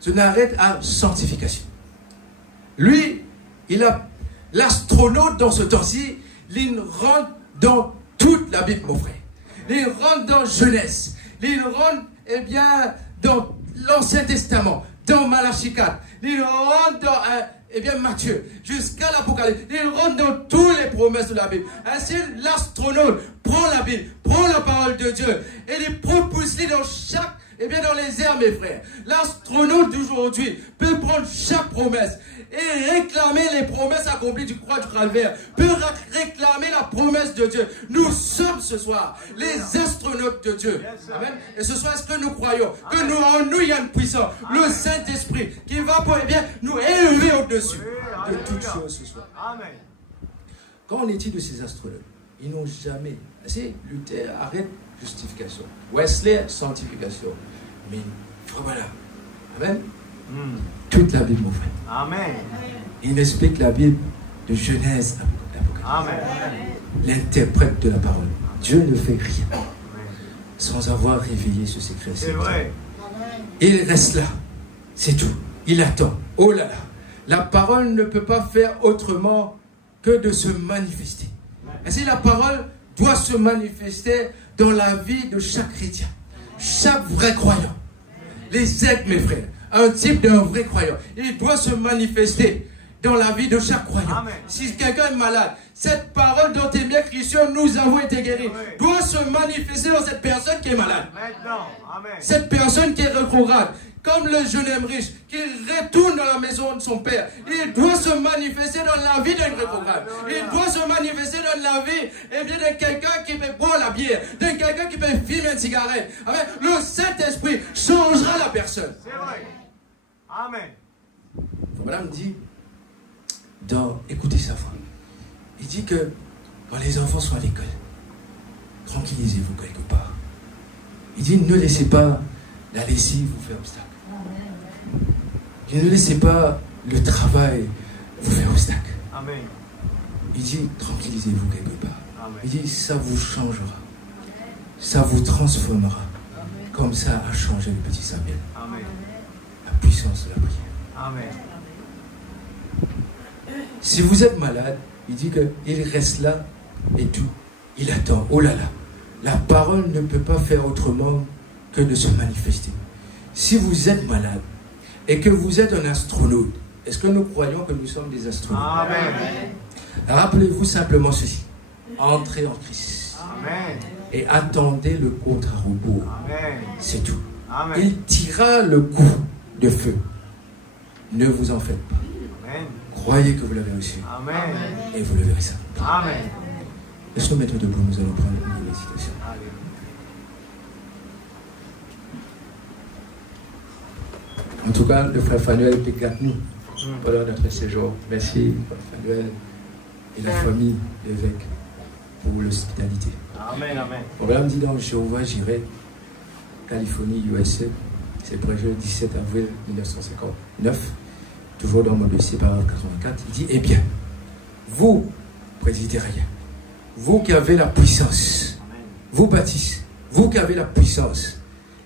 Je n'arrête à sanctification. Lui, il a l'astronaute dans ce temps-ci, il rentre dans toute la Bible, mon frère. Il rentre dans Genèse. Il rentre, dans l'Ancien Testament, dans Malachie 4. Il rentre dans Matthieu, jusqu'à l'Apocalypse. Il rentre dans toutes les promesses de la Bible. Ainsi, l'astronaute prend la Bible, prend la parole de Dieu et les propulse dans chaque, dans les airs, mes frères. L'astronaute d'aujourd'hui peut prendre chaque promesse et réclamer les promesses accomplies du croix du calvaire, peut réclamer la promesse de Dieu. Nous sommes ce soir les astronautes de Dieu. Amen. Et ce soir, est-ce que nous croyons que en nous il y a une puissance, le Saint-Esprit, qui va nous élever au-dessus de toutes choses ce soir. Amen. Quand on est-il de ces astronautes? Ils n'ont jamais. C'est Luther, arrête justification. Wesley, sanctification. Mais voilà. Amen. Toute la Bible, mon frère. Amen. Il explique la Bible de Genèse à l'Apocalypse. Amen. L'interprète de la parole. Dieu ne fait rien sans avoir réveillé ce secret. C'est vrai. Il reste là. C'est tout. Il attend. Oh là là. La parole ne peut pas faire autrement que de se manifester. Ainsi, la parole doit se manifester dans la vie de chaque chrétien. Chaque vrai croyant. Les aigles, mes frères. Un type d'un vrai croyant. Il doit se manifester dans la vie de chaque croyant. Amen. Si quelqu'un est malade, cette parole dont est bien Christian, nous avons été guéris, doit se manifester dans cette personne qui est malade. Maintenant. Amen. Cette personne qui est rétrograde, comme le jeune homme riche, qui retourne dans la maison de son père, il doit se manifester dans la vie d'un rétrograde. Il doit se manifester dans la vie de quelqu'un qui peut boire la bière, de quelqu'un qui peut fumer une cigarette. Amen. Le Saint-Esprit changera la personne. C'est vrai. Amen. Madame dit, écoutez sa voix. Il dit que quand les enfants sont à l'école, tranquillisez-vous quelque part. Il dit, ne laissez pas la lessive vous faire obstacle. Ne laissez pas le travail vous faire obstacle. Amen. Il dit, tranquillisez-vous quelque part. Amen. Il dit, ça vous changera. Ça vous transformera. Comme ça a changé le petit Samuel. Amen. La puissance de la prière. Amen. Si vous êtes malade, il dit qu'il reste là et tout. Il attend. Oh là là. La parole ne peut pas faire autrement que de se manifester. Si vous êtes malade et que vous êtes un astronaute, est-ce que nous croyons que nous sommes des astronautes? Amen. Rappelez-vous simplement ceci. Entrez en Christ. Amen. Et attendez le compte à rebours. Amen. C'est tout. Amen. Il tirera le coup de feu. Ne vous en faites pas. Amen. Croyez que vous l'avez reçu. Amen. Et vous le verrez ça. Amen. Laisse-nous mettre debout, nous allons prendre une méditation. En tout cas, le frère Fanuel déclare nous pendant notre séjour. Merci, frère Fanuel et la famille l'évêque pour l'hospitalité. Amen. Amen. On me dit dans Jéhovah, j'irai, Californie, USA, c'est le projet 17 avril 1959, toujours dans mon dossier paragraphe 84. Il dit, eh bien, vous, presbytériens, vous qui avez la puissance, vous baptistes, vous qui avez la puissance,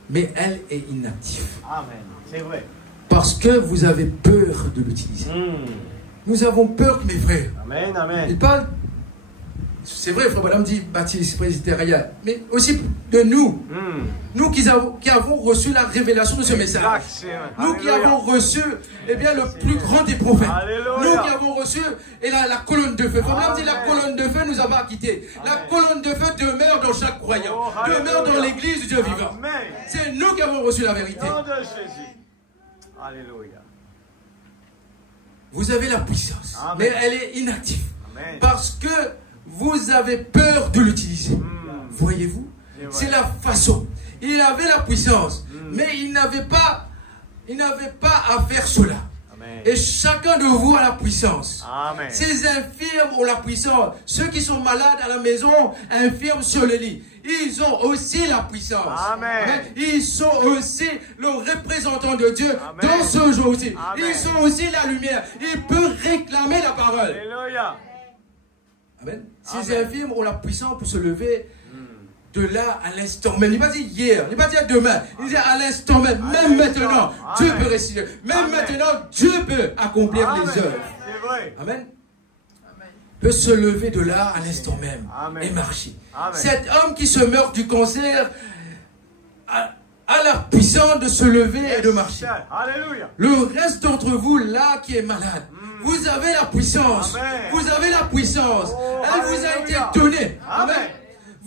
mais elle est inactive. Amen. C'est vrai. Parce que vous avez peur de l'utiliser. Nous avons peur, mes frères. Amen. Amen. Il parle, c'est vrai, frère Madame dit baptiste, presbytérien, mais aussi de nous. Nous qui avons reçu la révélation de ce message. Nous qui avons reçu le plus grand des prophètes. Alléluia. Nous qui avons reçu la colonne de feu. Frère Madame dit la colonne de feu nous a pas quittés. La colonne de feu demeure dans chaque croyant. Demeure dans l'église du Dieu vivant. Amen. C'est nous qui avons reçu la vérité. Nom de Jésus. Alléluia. Vous avez la puissance, Amen. mais elle est inactive. Amen. Parce que vous avez peur de l'utiliser. Voyez-vous? C'est la façon. Il avait la puissance, mais il n'avait pas à faire cela. Amen. Et chacun de vous a la puissance. Amen. Ces infirmes ont la puissance. Ceux qui sont malades à la maison, infirmes sur le lit, ils ont aussi la puissance. Amen. Ils sont aussi le représentant de Dieu Amen. dans ce jour-ci. Amen. Ils sont aussi la lumière. Ils peuvent réclamer la parole. Alléluia. Amen. Ces Amen. infirmes ont la puissance pour se lever de là à l'instant même. Il n'a pas dit hier, il n'a pas dit demain. Il dit à l'instant même. Même maintenant, Dieu peut réussir. Même Amen. maintenant, Dieu peut accomplir Amen. les œuvres. C'est vrai. Amen. Peut se lever de là à l'instant même Amen. et marcher. Amen. Cet homme qui se meurt du cancer a la puissance de se lever et de marcher. Alléluia. Le reste d'entre vous là qui est malade, vous avez la puissance. Amen. Vous avez la puissance. Oh, Elle vous a alléluia. été donnée. Amen.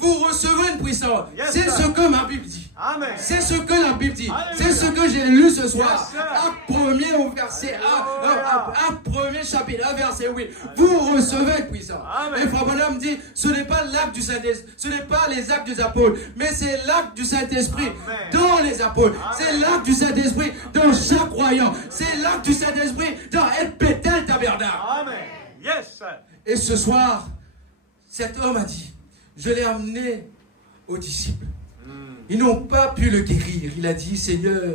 Vous recevez une puissance. Yes, C'est sir. ce que ma Bible dit. Amen. C'est ce que la Bible dit. Alléluia. C'est ce que j'ai lu ce soir. Yes, sir. Acte 1er au verset 1. Alléluia. Acte 1er chapitre 1 verset 8. Vous recevez une puissance. Amen. Et Frère Branham dit, ce n'est pas l'acte du Saint-Esprit, ce n'est pas les actes des apôtres, mais c'est l'acte du Saint-Esprit Amen. dans les apôtres. Amen. C'est l'acte du Saint-Esprit dans chaque croyant. C'est l'acte du Saint-Esprit dans El Bethel Tabernacle. Amen. Yes. Sir. Et ce soir, cet homme a dit, je l'ai amené aux disciples. Ils n'ont pas pu le guérir. Il a dit, Seigneur,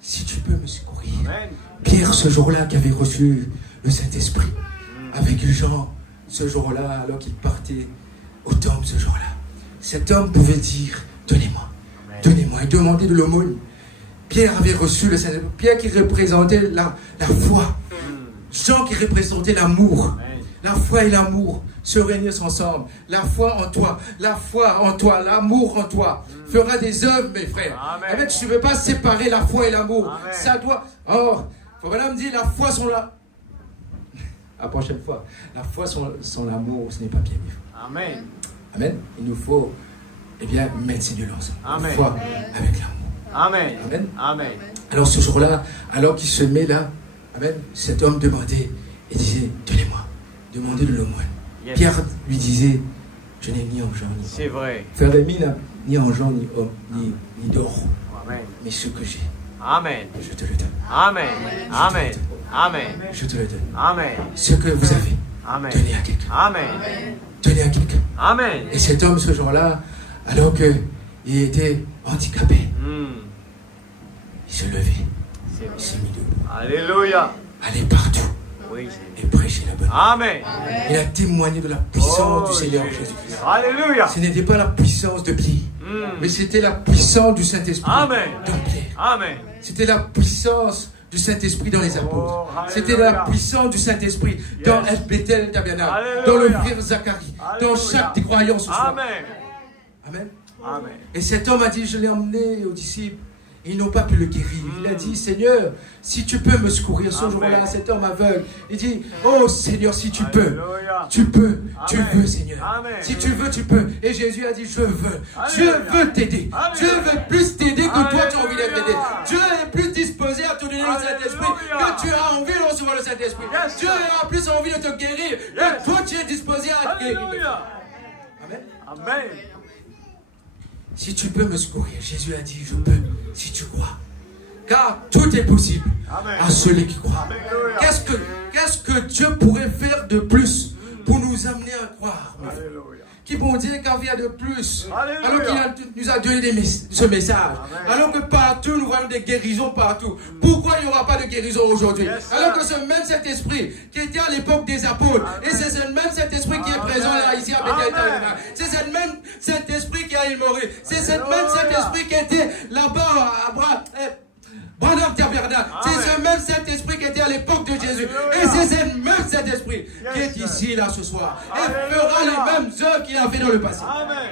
si tu peux me secourir. Amen. Pierre, ce jour-là, qui avait reçu le Saint-Esprit, avec Jean, ce jour-là, alors qu'il partait au temple ce jour-là, cet homme pouvait dire, donnez-moi, donnez-moi, et demander de l'aumône. Pierre avait reçu le Saint-Esprit. Pierre qui représentait la foi. Jean qui représentait l'amour. La foi et l'amour se réunissent ensemble. La foi en toi, l'amour en toi fera des œuvres, mes frères. Amen. Tu ne veux pas séparer la foi et l'amour. Ça doit... Or, il faut vraiment me dire, la foi sans la... La prochaine fois, la foi sans l'amour, ce n'est pas bien vivre. Amen. Amen. Il nous faut, eh bien, mettre ces deux ensemble. Amen. La foi avec l'amour. Amen. Amen. Amen. Alors ce jour-là, alors qu'il se met là, amen, cet homme demandait et disait, donnez-moi, demandez de l'aumône. Yes. Pierre lui disait, je n'ai ni argent ni C'est vrai. Frère Rémi n'a ni argent ni homme, ni d'or, Amen. mais ce que j'ai, Amen. je te le donne. Amen. Amen. Amen. Je te le donne. Amen. Ce que vous avez, Amen. donnez à quelqu'un. Amen. Donnez à quelqu'un. Amen. Et cet homme, ce jour-là, alors qu'il était handicapé, il se levait, il s'est mis debout. Alléluia. Allez partout Oui. et prêcher la bonne nouvelle. Amen. Il a témoigné de la puissance du Seigneur Jésus-Christ. Alléluia. Ce n'était pas la puissance de Pierre, mais c'était la puissance du Saint-Esprit Amen. dans Pierre. Amen. C'était la puissance du Saint-Esprit dans les apôtres. C'était la puissance du Saint-Esprit dans El Bethel Tabernacle, dans le frère Zacharie, dans chaque des croyants ce soir. Amen. Amen. Amen. Et cet homme a dit, je l'ai emmené aux disciples. Ils n'ont pas pu le guérir. Il a dit, Seigneur, si tu peux me secourir ce jour-là, cet homme aveugle. Il dit, oh Seigneur, si tu peux, Alléluia. tu peux, tu Amen. veux, Seigneur. Amen. Si tu veux, tu peux. Et Jésus a dit, je veux. Dieu veut t'aider. Alléluia. Dieu veut plus t'aider que toi tu as envie d'être aidé. Alléluia. Dieu est plus disposé à te donner le Saint-Esprit Alléluia. que tu as envie de recevoir le Saint-Esprit. Yes, Dieu a plus envie de te guérir que toi tu es disposé à te guérir. Alléluia. Amen. Amen. Si tu peux me secourir, Jésus a dit, je peux, si tu crois. Car tout est possible Amen. à celui qui croit. Alléluia. Qu'est-ce que Dieu pourrait faire de plus pour nous amener à croire, mes frères? Alléluia. Qui vont dire qu'il y a de plus. Alléluia. Alors qu'il nous a donné ce message. Amen. Alors que partout, nous voyons des guérisons partout. Pourquoi il n'y aura pas de guérison aujourd'hui? Yes, alors que ce même Saint-Esprit qui était à l'époque des apôtres, Amen. et c'est ce même Saint-Esprit qui est Amen. présent là, ici à Bethel, Amen. c'est ce même Saint-Esprit qui a immoré. C'est ce Alléluia. même Saint-Esprit qui était là-bas à Branham Tabernacle. C'est ce même Saint-Esprit qui était à l'époque de Jésus. Alléluia. Et c'est ce même Saint-Esprit qui est ici, là, ce soir. Et fera les mêmes œuvres qu'il a fait dans le passé. Amen.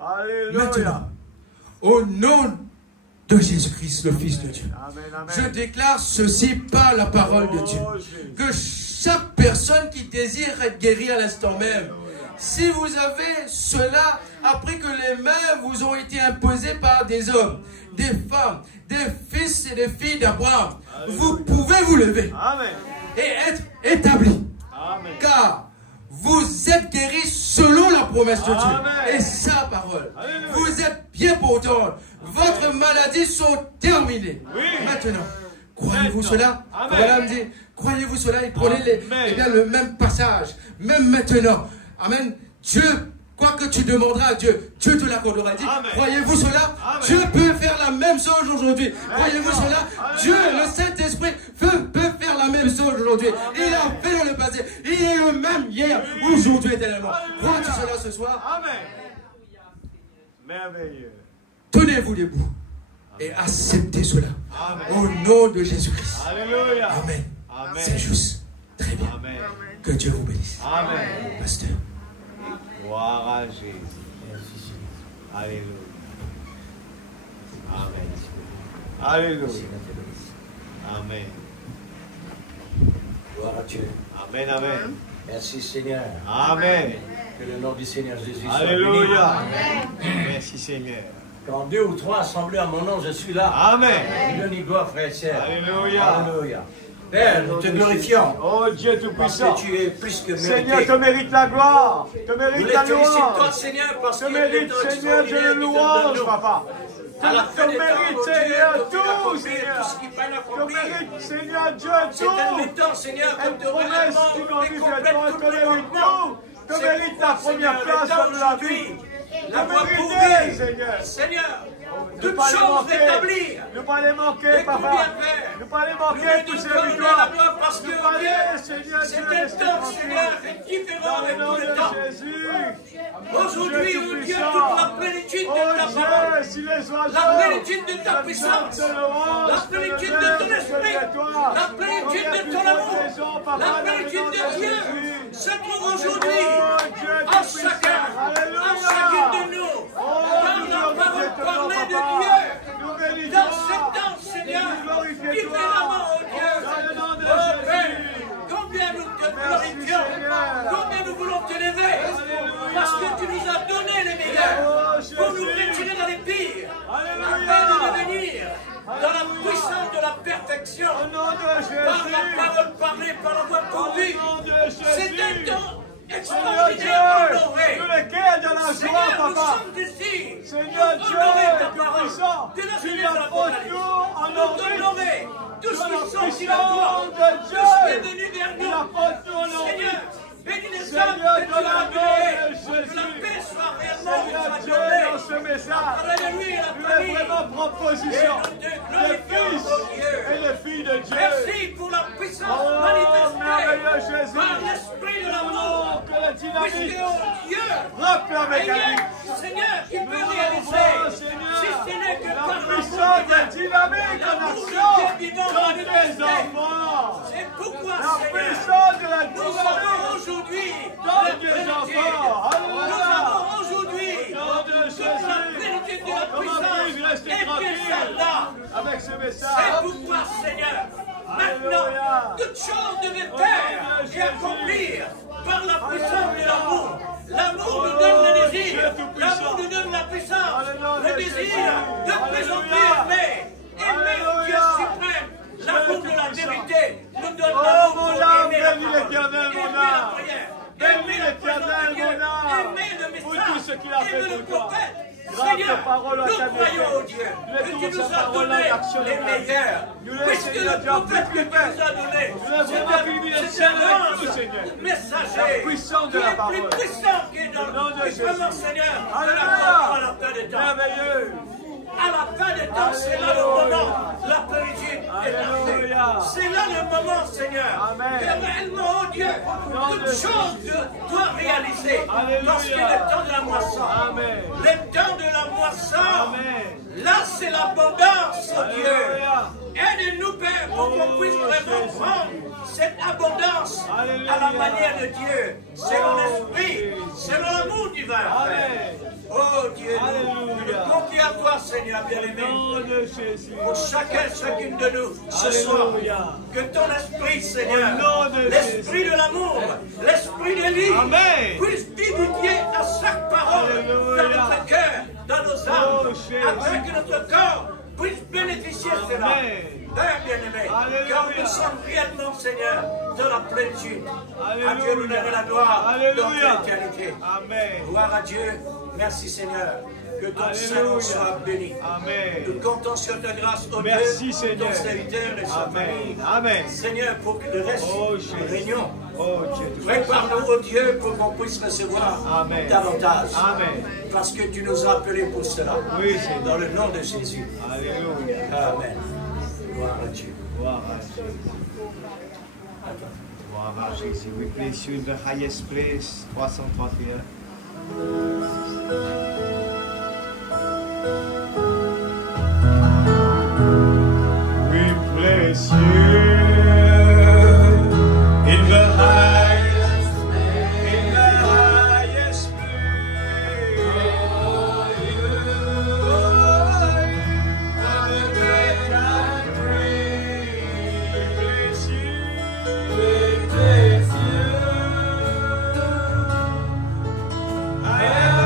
Alléluia. Maintenant, au nom de Jésus-Christ, le Fils de Dieu, Amen. Amen. je déclare ceci par la parole de Dieu. Oh, Jésus. Que chaque personne qui désire être guérie à l'instant même, si vous avez cela après que les mains vous ont été imposées par des hommes, des femmes, des fils et des filles d'Abraham, vous pouvez vous lever Amen. et être établis. Amen. Car vous êtes guéris selon la promesse de Dieu Amen. et sa parole. Alléluia. Vous êtes bien portants. Votre maladie sont terminées. Oui. Maintenant, croyez-vous Maintenant. cela? Amen. Voilà me dit, croyez-vous cela et prenez Amen. eh bien, le même passage, même maintenant. Amen. Dieu, quoi que tu demanderas à Dieu, Dieu te l'accordera. Il dit, Amen. croyez-vous cela? Amen. Dieu peut faire la même chose aujourd'hui. Croyez-vous cela? Alléluia. Dieu, le Saint-Esprit, peut faire la même chose aujourd'hui. Il a fait dans le passé. Il est le même hier, aujourd'hui, éternellement. Alléluia. Crois-tu cela ce soir? Amen. Merveilleux. Tenez-vous debout et acceptez cela. Amen. Au nom de Jésus-Christ. Alléluia. Amen. Amen. C'est juste. Très bien. Amen. Que Dieu vous bénisse. Amen. Pasteur. Gloire à Jésus. Alléluia. Amen. Alléluia. Amen. Gloire à Dieu. Amen. Amen. Merci Seigneur. Amen. Que le nom du Seigneur Jésus soit Alléluia. béni. Merci Seigneur. Quand 2 ou 3 assemblés à mon nom, je suis là. Amen. Il donne gloire, frère et sœur. Alléluia. Alléluia. Père, nous te glorifions. Oh Dieu Parce Tout-Puissant. que tu es plus que Seigneur, mérité. te mérite la gloire. Te Nous mérite les la félicitons, louange. Seigneur, parce Te que mérite, Seigneur, Dieu le louange, papa. À la fin Te des temps, mérite, mon Dieu, Seigneur, tu as tout, accompli Seigneur. tout ce qu'il fallait Te accomplir. mérite, Seigneur, Dieu, C'est un tout. temps, Seigneur, comme Une te promesse relèvement qui et grandit complète toi, tout te le mérite développement. tout. Te mérite la première place dans dans la vie. La Te voie mérite, prouvée. Seigneur. Seigneur, toutes choses rétablir. Ne pas les manquer, Et papa. combien, Père, Ne pas les nous manquer, tous te ces donnons victoires. la gloire parce que Ne pas Dieu, les, Seigneur c'est Dieu, un laissez temps, tranquille. Seigneur, est différent Dans le avec nom tout le de temps. Jésus. Aujourd'hui, Dieu oh Dieu, tout-puissant. toute la plénitude de ta Oh parole, Dieu, si les oiseaux, la plénitude de ta puissance, la plénitude de ton esprit, la plénitude de ton amour, la plénitude de Dieu se trouve aujourd'hui en chacun, en chacune de nous, dans la parole parlée de Dieu, dans ce temps, Seigneur, différemment, oh Dieu, oh Père, combien nous te glorifions, combien nous voulons te lever, parce que tu nous as donné les meilleurs, pour nous retirer dans les pires, afin de devenir dans la puissance de la perfection, par la parole parlée, par la voix pourvue. C'est un temps extraordinaire, honoré. Seigneur, nous sommes ici Seigneur pour Dieu, honorer ta tu parole. puissant, Tu l'as tu donné la dans la portes parole. nous en Pour t'honorer tous ceux qui sont ici là, puissance toi, de tous Dieu. qui est venu vers Tu la nous. portes nous en Seigneur, bénis les Seigneur, hommes que tu dans la as créés, nom de pour que la Jésus. paix soit réellement Seigneur Dieu, accordée. dans ce message, Alléluia, la nous voulons famille. vraiment prendre position. Et nous te Les glorifions, fils oh Dieu. et les filles de Dieu. Merci pour la puissance Oh, merveilleux manifestée Jésus. par l'esprit de l'amour. Que la Puisque, dynamique oh Dieu, rappelle il avec y a, elle. Seigneur, qui peut Nous réaliser, voulons, Seigneur, si ce n'est que la par l'amour puissance divin. de dynamique en L'amour action de Dieu vivant dans manifesté. tes enfants. C'est pourquoi, La Seigneur, puissance de la nous dynamique avons aujourd'hui dans la tes plénitude. enfants. Nous Alléluia. avons aujourd'hui Nom de toute la Jésus. plénitude de la Comment puis-je puissance. rester Et que tranquille celle-là, avec ce c'est message? pourquoi, Seigneur, Alléluia. maintenant, toutes choses devaient faire et accomplir par la puissance de l'amour. L'amour nous donne le désir, l'amour nous donne la puissance, le désir de présenter aimer, aimer Dieu suprême. L'amour de la vérité nous donne Oh l'amour mon pour âme, aimer la bénis parole, l'Éternel, aimer mon la âme. prière, Bénis aimer la présence l'Éternel, de Dieu, mon âme, aimer le pour message, tout ce qu'il a fait aimer le pour toi. prophète. Grâce Seigneur, tes paroles à ta nous croyons au Dieu que tu nous as donné les meilleurs, puisque le prophète que tu nous as donné, c'est un messager qui est plus puissant que vraiment, Seigneur, de la parole à la fin des temps. Merveilleux. À la fin des temps, c'est là le moment, la plénitude est arrivée. C'est là le moment, Seigneur, Amen. que réellement, oh Dieu, toute chose doit réaliser. Parce que le temps de la moisson, Amen. le temps de la moisson, Amen. là c'est l'abondance, oh Dieu. Alléluia. Aide-nous, Père, pour qu'on puisse vraiment prendre cette abondance à la manière de Dieu, selon l'esprit, selon l'amour divin. Amen. Oh Dieu, nous Alléluia. nous confions à toi, Seigneur bien-aimé, Nom de Jésus. pour chacune de nous ce soir. Alléluia. Que ton esprit, Seigneur, Au nom de l'esprit de l'amour, l'esprit de vie, Amen. puisse vivifier à chaque parole Alléluia. dans notre cœur, dans nos Oh, âmes, Jésus. afin que notre corps puisse bénéficier de cela. Amen. Père bien-aimé, Alléluia. car nous sommes réellement, Seigneur, dans la plénitude. Alléluia. À Dieu l'honneur et la gloire dans Alléluia. l'éternité. Amen. Gloire à Dieu. Merci Seigneur. Que ton Alléluia. Saint soit béni. Amen. Nous comptons sur ta grâce, ô Merci, Dieu, Seigneur. ton serviteur et sa Amen. famille. Amen. Seigneur, pour que le reste Oh, de Jésus. la réunion, Oh Dieu. prépare-nous, ô Dieu, pour qu'on puisse recevoir Amen. davantage. Amen. Parce que tu nous as appelés pour cela. Oui, Seigneur. Dans le nom de Jésus. Alléluia. Amen. Gloire à Dieu. Gloire à Dieu. Gloire à Jésus. We place you in the highest place. 331. We place you in the highest place. In the highest place. What a great country. We place you. We place you. I am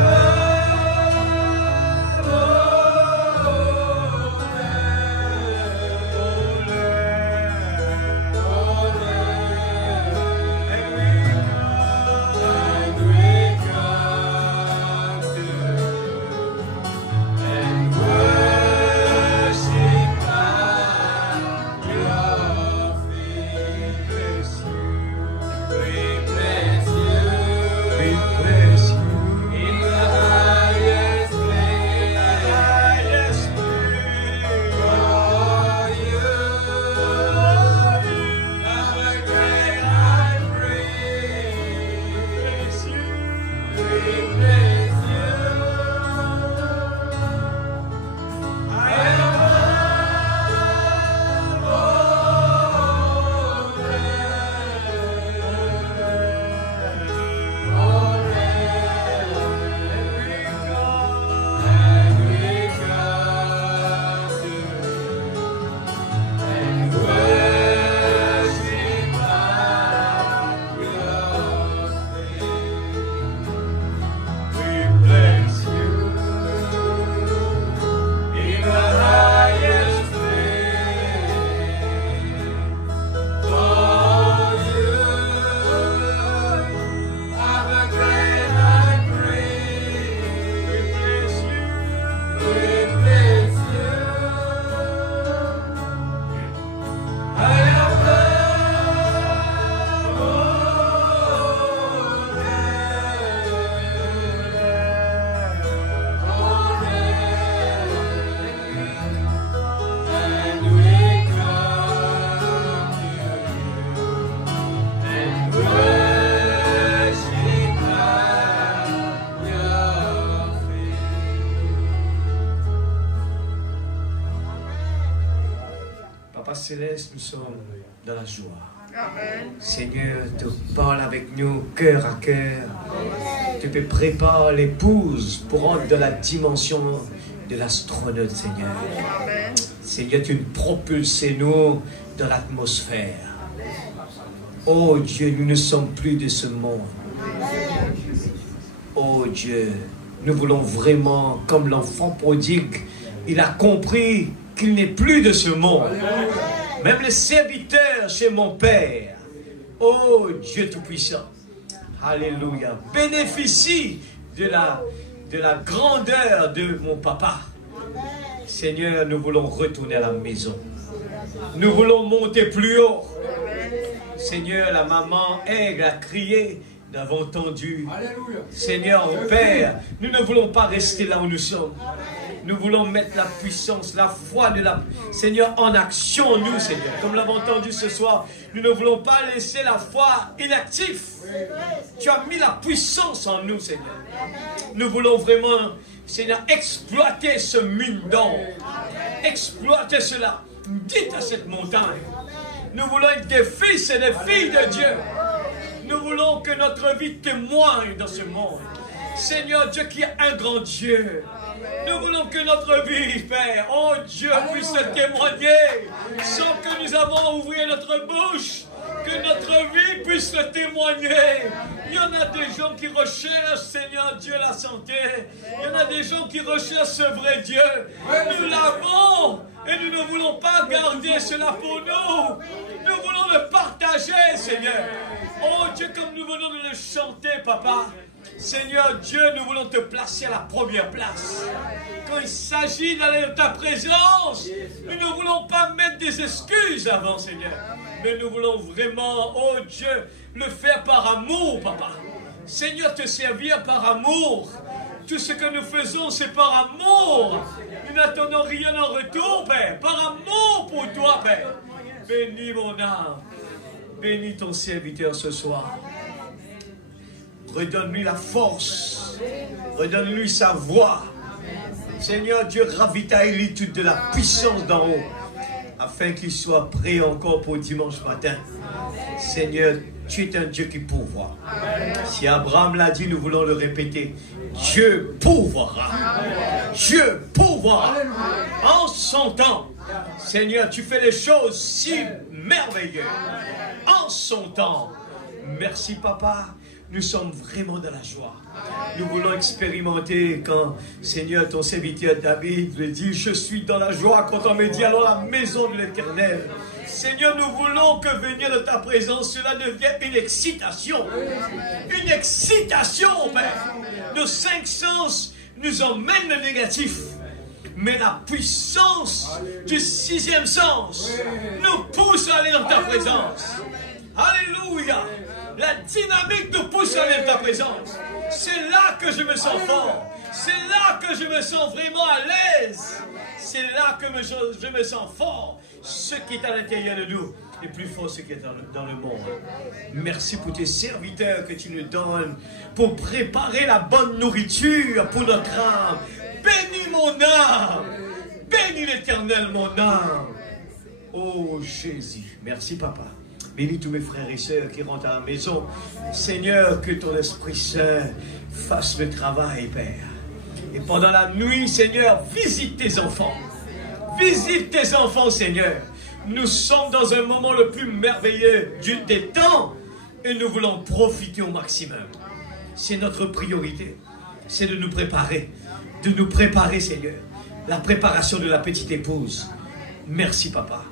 Papa Céleste, nous sommes dans la joie. Amen. Seigneur, tu parles avec nous cœur à cœur. Tu peux préparer l'épouse pour entrer dans la dimension de l'astronaute, Seigneur. Amen. Seigneur, tu nous propulses nous dans l'atmosphère. Oh Dieu, nous ne sommes plus de ce monde. Oh Dieu, nous voulons vraiment, comme l'enfant prodigue, il a compris qu'il n'est plus de ce monde. Même les serviteurs chez mon Père. Oh Dieu Tout-Puissant. Alléluia. Bénéficie de la grandeur de mon papa. Seigneur, nous voulons retourner à la maison. Nous voulons monter plus haut. Seigneur, la maman Aigle a crié. Nous avons entendu. Seigneur, Père, nous ne voulons pas rester là où nous sommes. Nous voulons mettre la puissance, la foi de la Seigneur en action en nous, Seigneur. Comme nous l'avons entendu ce soir, nous ne voulons pas laisser la foi inactive. Tu as mis la puissance en nous, Seigneur. Nous voulons vraiment, Seigneur, exploiter ce mine d'or. Exploiter cela. Dites à cette montagne. Nous voulons être des fils et des filles de Dieu. Nous voulons que notre vie témoigne dans ce monde. Seigneur Dieu qui est un grand Dieu. Nous voulons que notre vie, Père, oh Dieu, puisse témoigner sans que nous avons ouvert notre bouche. Que notre vie puisse le témoigner. Il y en a des gens qui recherchent, Seigneur Dieu, la santé. Il y en a des gens qui recherchent ce vrai Dieu. Nous l'avons et nous ne voulons pas garder cela pour nous. Nous voulons le partager, Seigneur. Oh Dieu, comme nous venons de le chanter, Papa. Seigneur Dieu, nous voulons te placer à la première place. Quand il s'agit d'aller dans ta présence, nous ne voulons pas mettre des excuses avant, Seigneur. Mais nous voulons vraiment, oh Dieu, le faire par amour, Papa. Seigneur, te servir par amour. Tout ce que nous faisons, c'est par amour. Nous n'attendons rien en retour, Père. Par amour pour toi, Père. Bénis mon âme. Bénis ton serviteur ce soir. Redonne-lui la force. Redonne-lui sa voix. Seigneur Dieu, ravitaille-lui toute de la puissance d'en haut. Afin qu'il soit prêt encore pour dimanche matin. Seigneur, tu es un Dieu qui pourvoit. Si Abraham l'a dit, nous voulons le répéter. Dieu pourvoira. Dieu pourvoira. En son temps. Seigneur, tu fais les choses si merveilleuses. En son temps. Merci, Papa. Nous sommes vraiment dans la joie. Nous voulons expérimenter quand, Seigneur, ton serviteur David le dit, je suis dans la joie quand on me dit, allons à la maison de l'Éternel. Seigneur, nous voulons que venir de ta présence, cela devienne une excitation. Une excitation, Père. Nos 5 sens nous emmènent le négatif. Mais la puissance du 6e sens nous pousse à aller dans ta présence. Alléluia. La dynamique nous pousse à aller dans ta présence. C'est là que je me sens fort. C'est là que je me sens vraiment à l'aise. C'est là que je me sens fort. Ce qui est à l'intérieur de nous est plus fort que ce qui est dans le monde. Merci pour tes serviteurs que tu nous donnes pour préparer la bonne nourriture pour notre âme. Bénis mon âme. Bénis l'Éternel mon âme. Oh Jésus. Merci Papa. Bénis tous mes frères et sœurs qui rentrent à la maison. Seigneur, que ton Esprit Saint fasse le travail, Père. Et pendant la nuit, Seigneur, visite tes enfants. Visite tes enfants, Seigneur. Nous sommes dans un moment le plus merveilleux des temps et nous voulons profiter au maximum. C'est notre priorité. C'est de nous préparer. De nous préparer, Seigneur. La préparation de la petite épouse. Merci, Papa.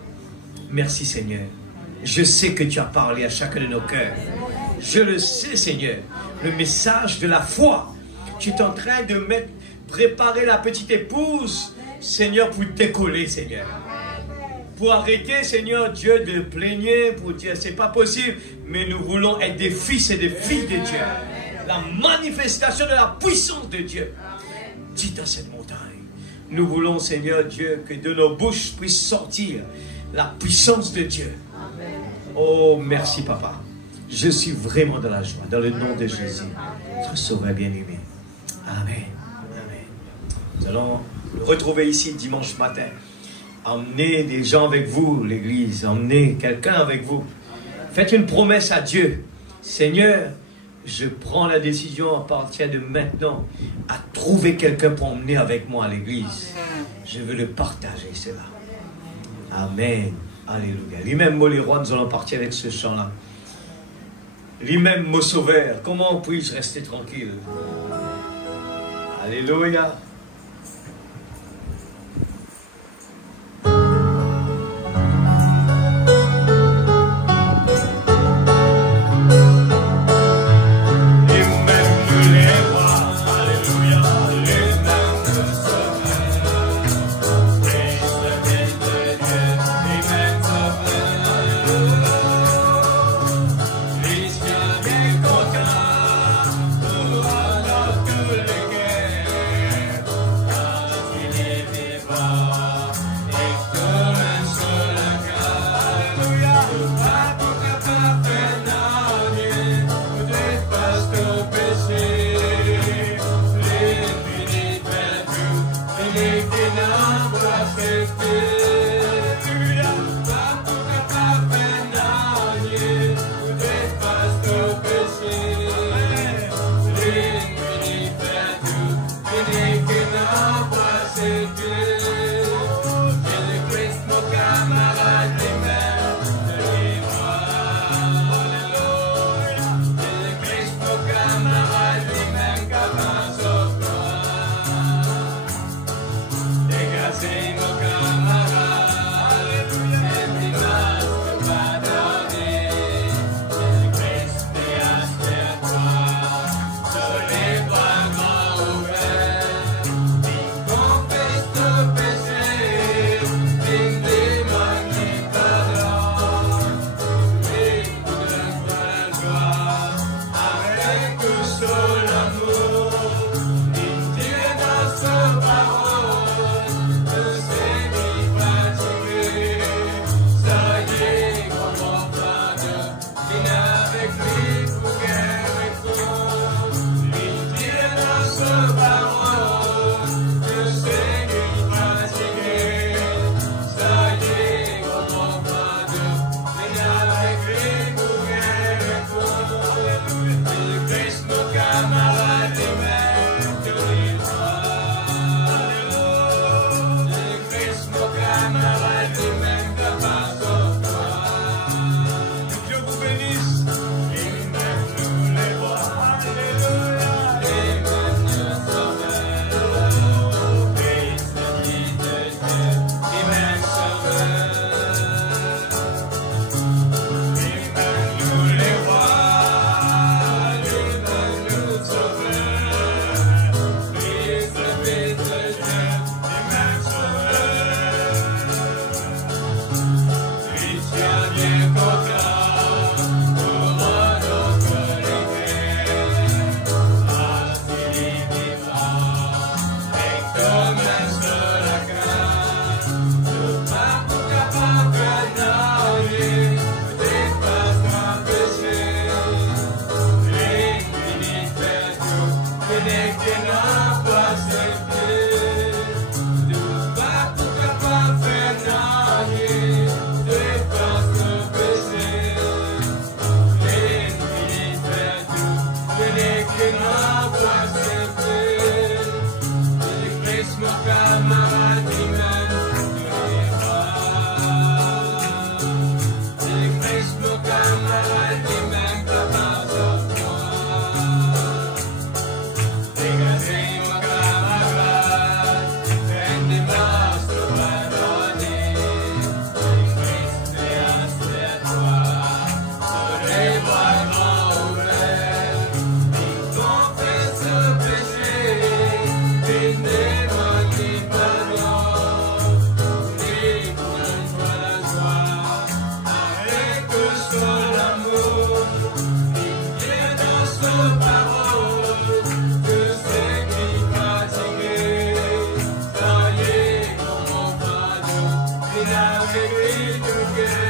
Merci, Seigneur. Je sais que tu as parlé à chacun de nos cœurs. Je le sais, Seigneur. Le message de la foi. Tu es en train de préparer la petite épouse, Seigneur, pour décoller, Seigneur. Pour arrêter, Seigneur Dieu, de plaigner, pour dire, c'est pas possible. Mais nous voulons être des fils et des filles de Dieu. La manifestation de la puissance de Dieu. Dites à cette montagne. Nous voulons, Seigneur Dieu, que de nos bouches puisse sortir la puissance de Dieu. Oh, merci, Papa. Je suis vraiment dans la joie, dans le nom de Jésus. Notre Sauveur bien-aimé. Amen. Amen. Nous allons nous retrouver ici dimanche matin. Emmenez des gens avec vous, l'église. Emmenez quelqu'un avec vous. Faites une promesse à Dieu. Seigneur, je prends la décision à partir de maintenant à trouver quelqu'un pour emmener avec moi à l'église. Je veux le partager, cela. Amen. Alléluia. Lui-même, moi, les rois, nous allons partir avec ce chant-là. Lui-même, mon sauveur. Comment puis-je rester tranquille? Alléluia. Together.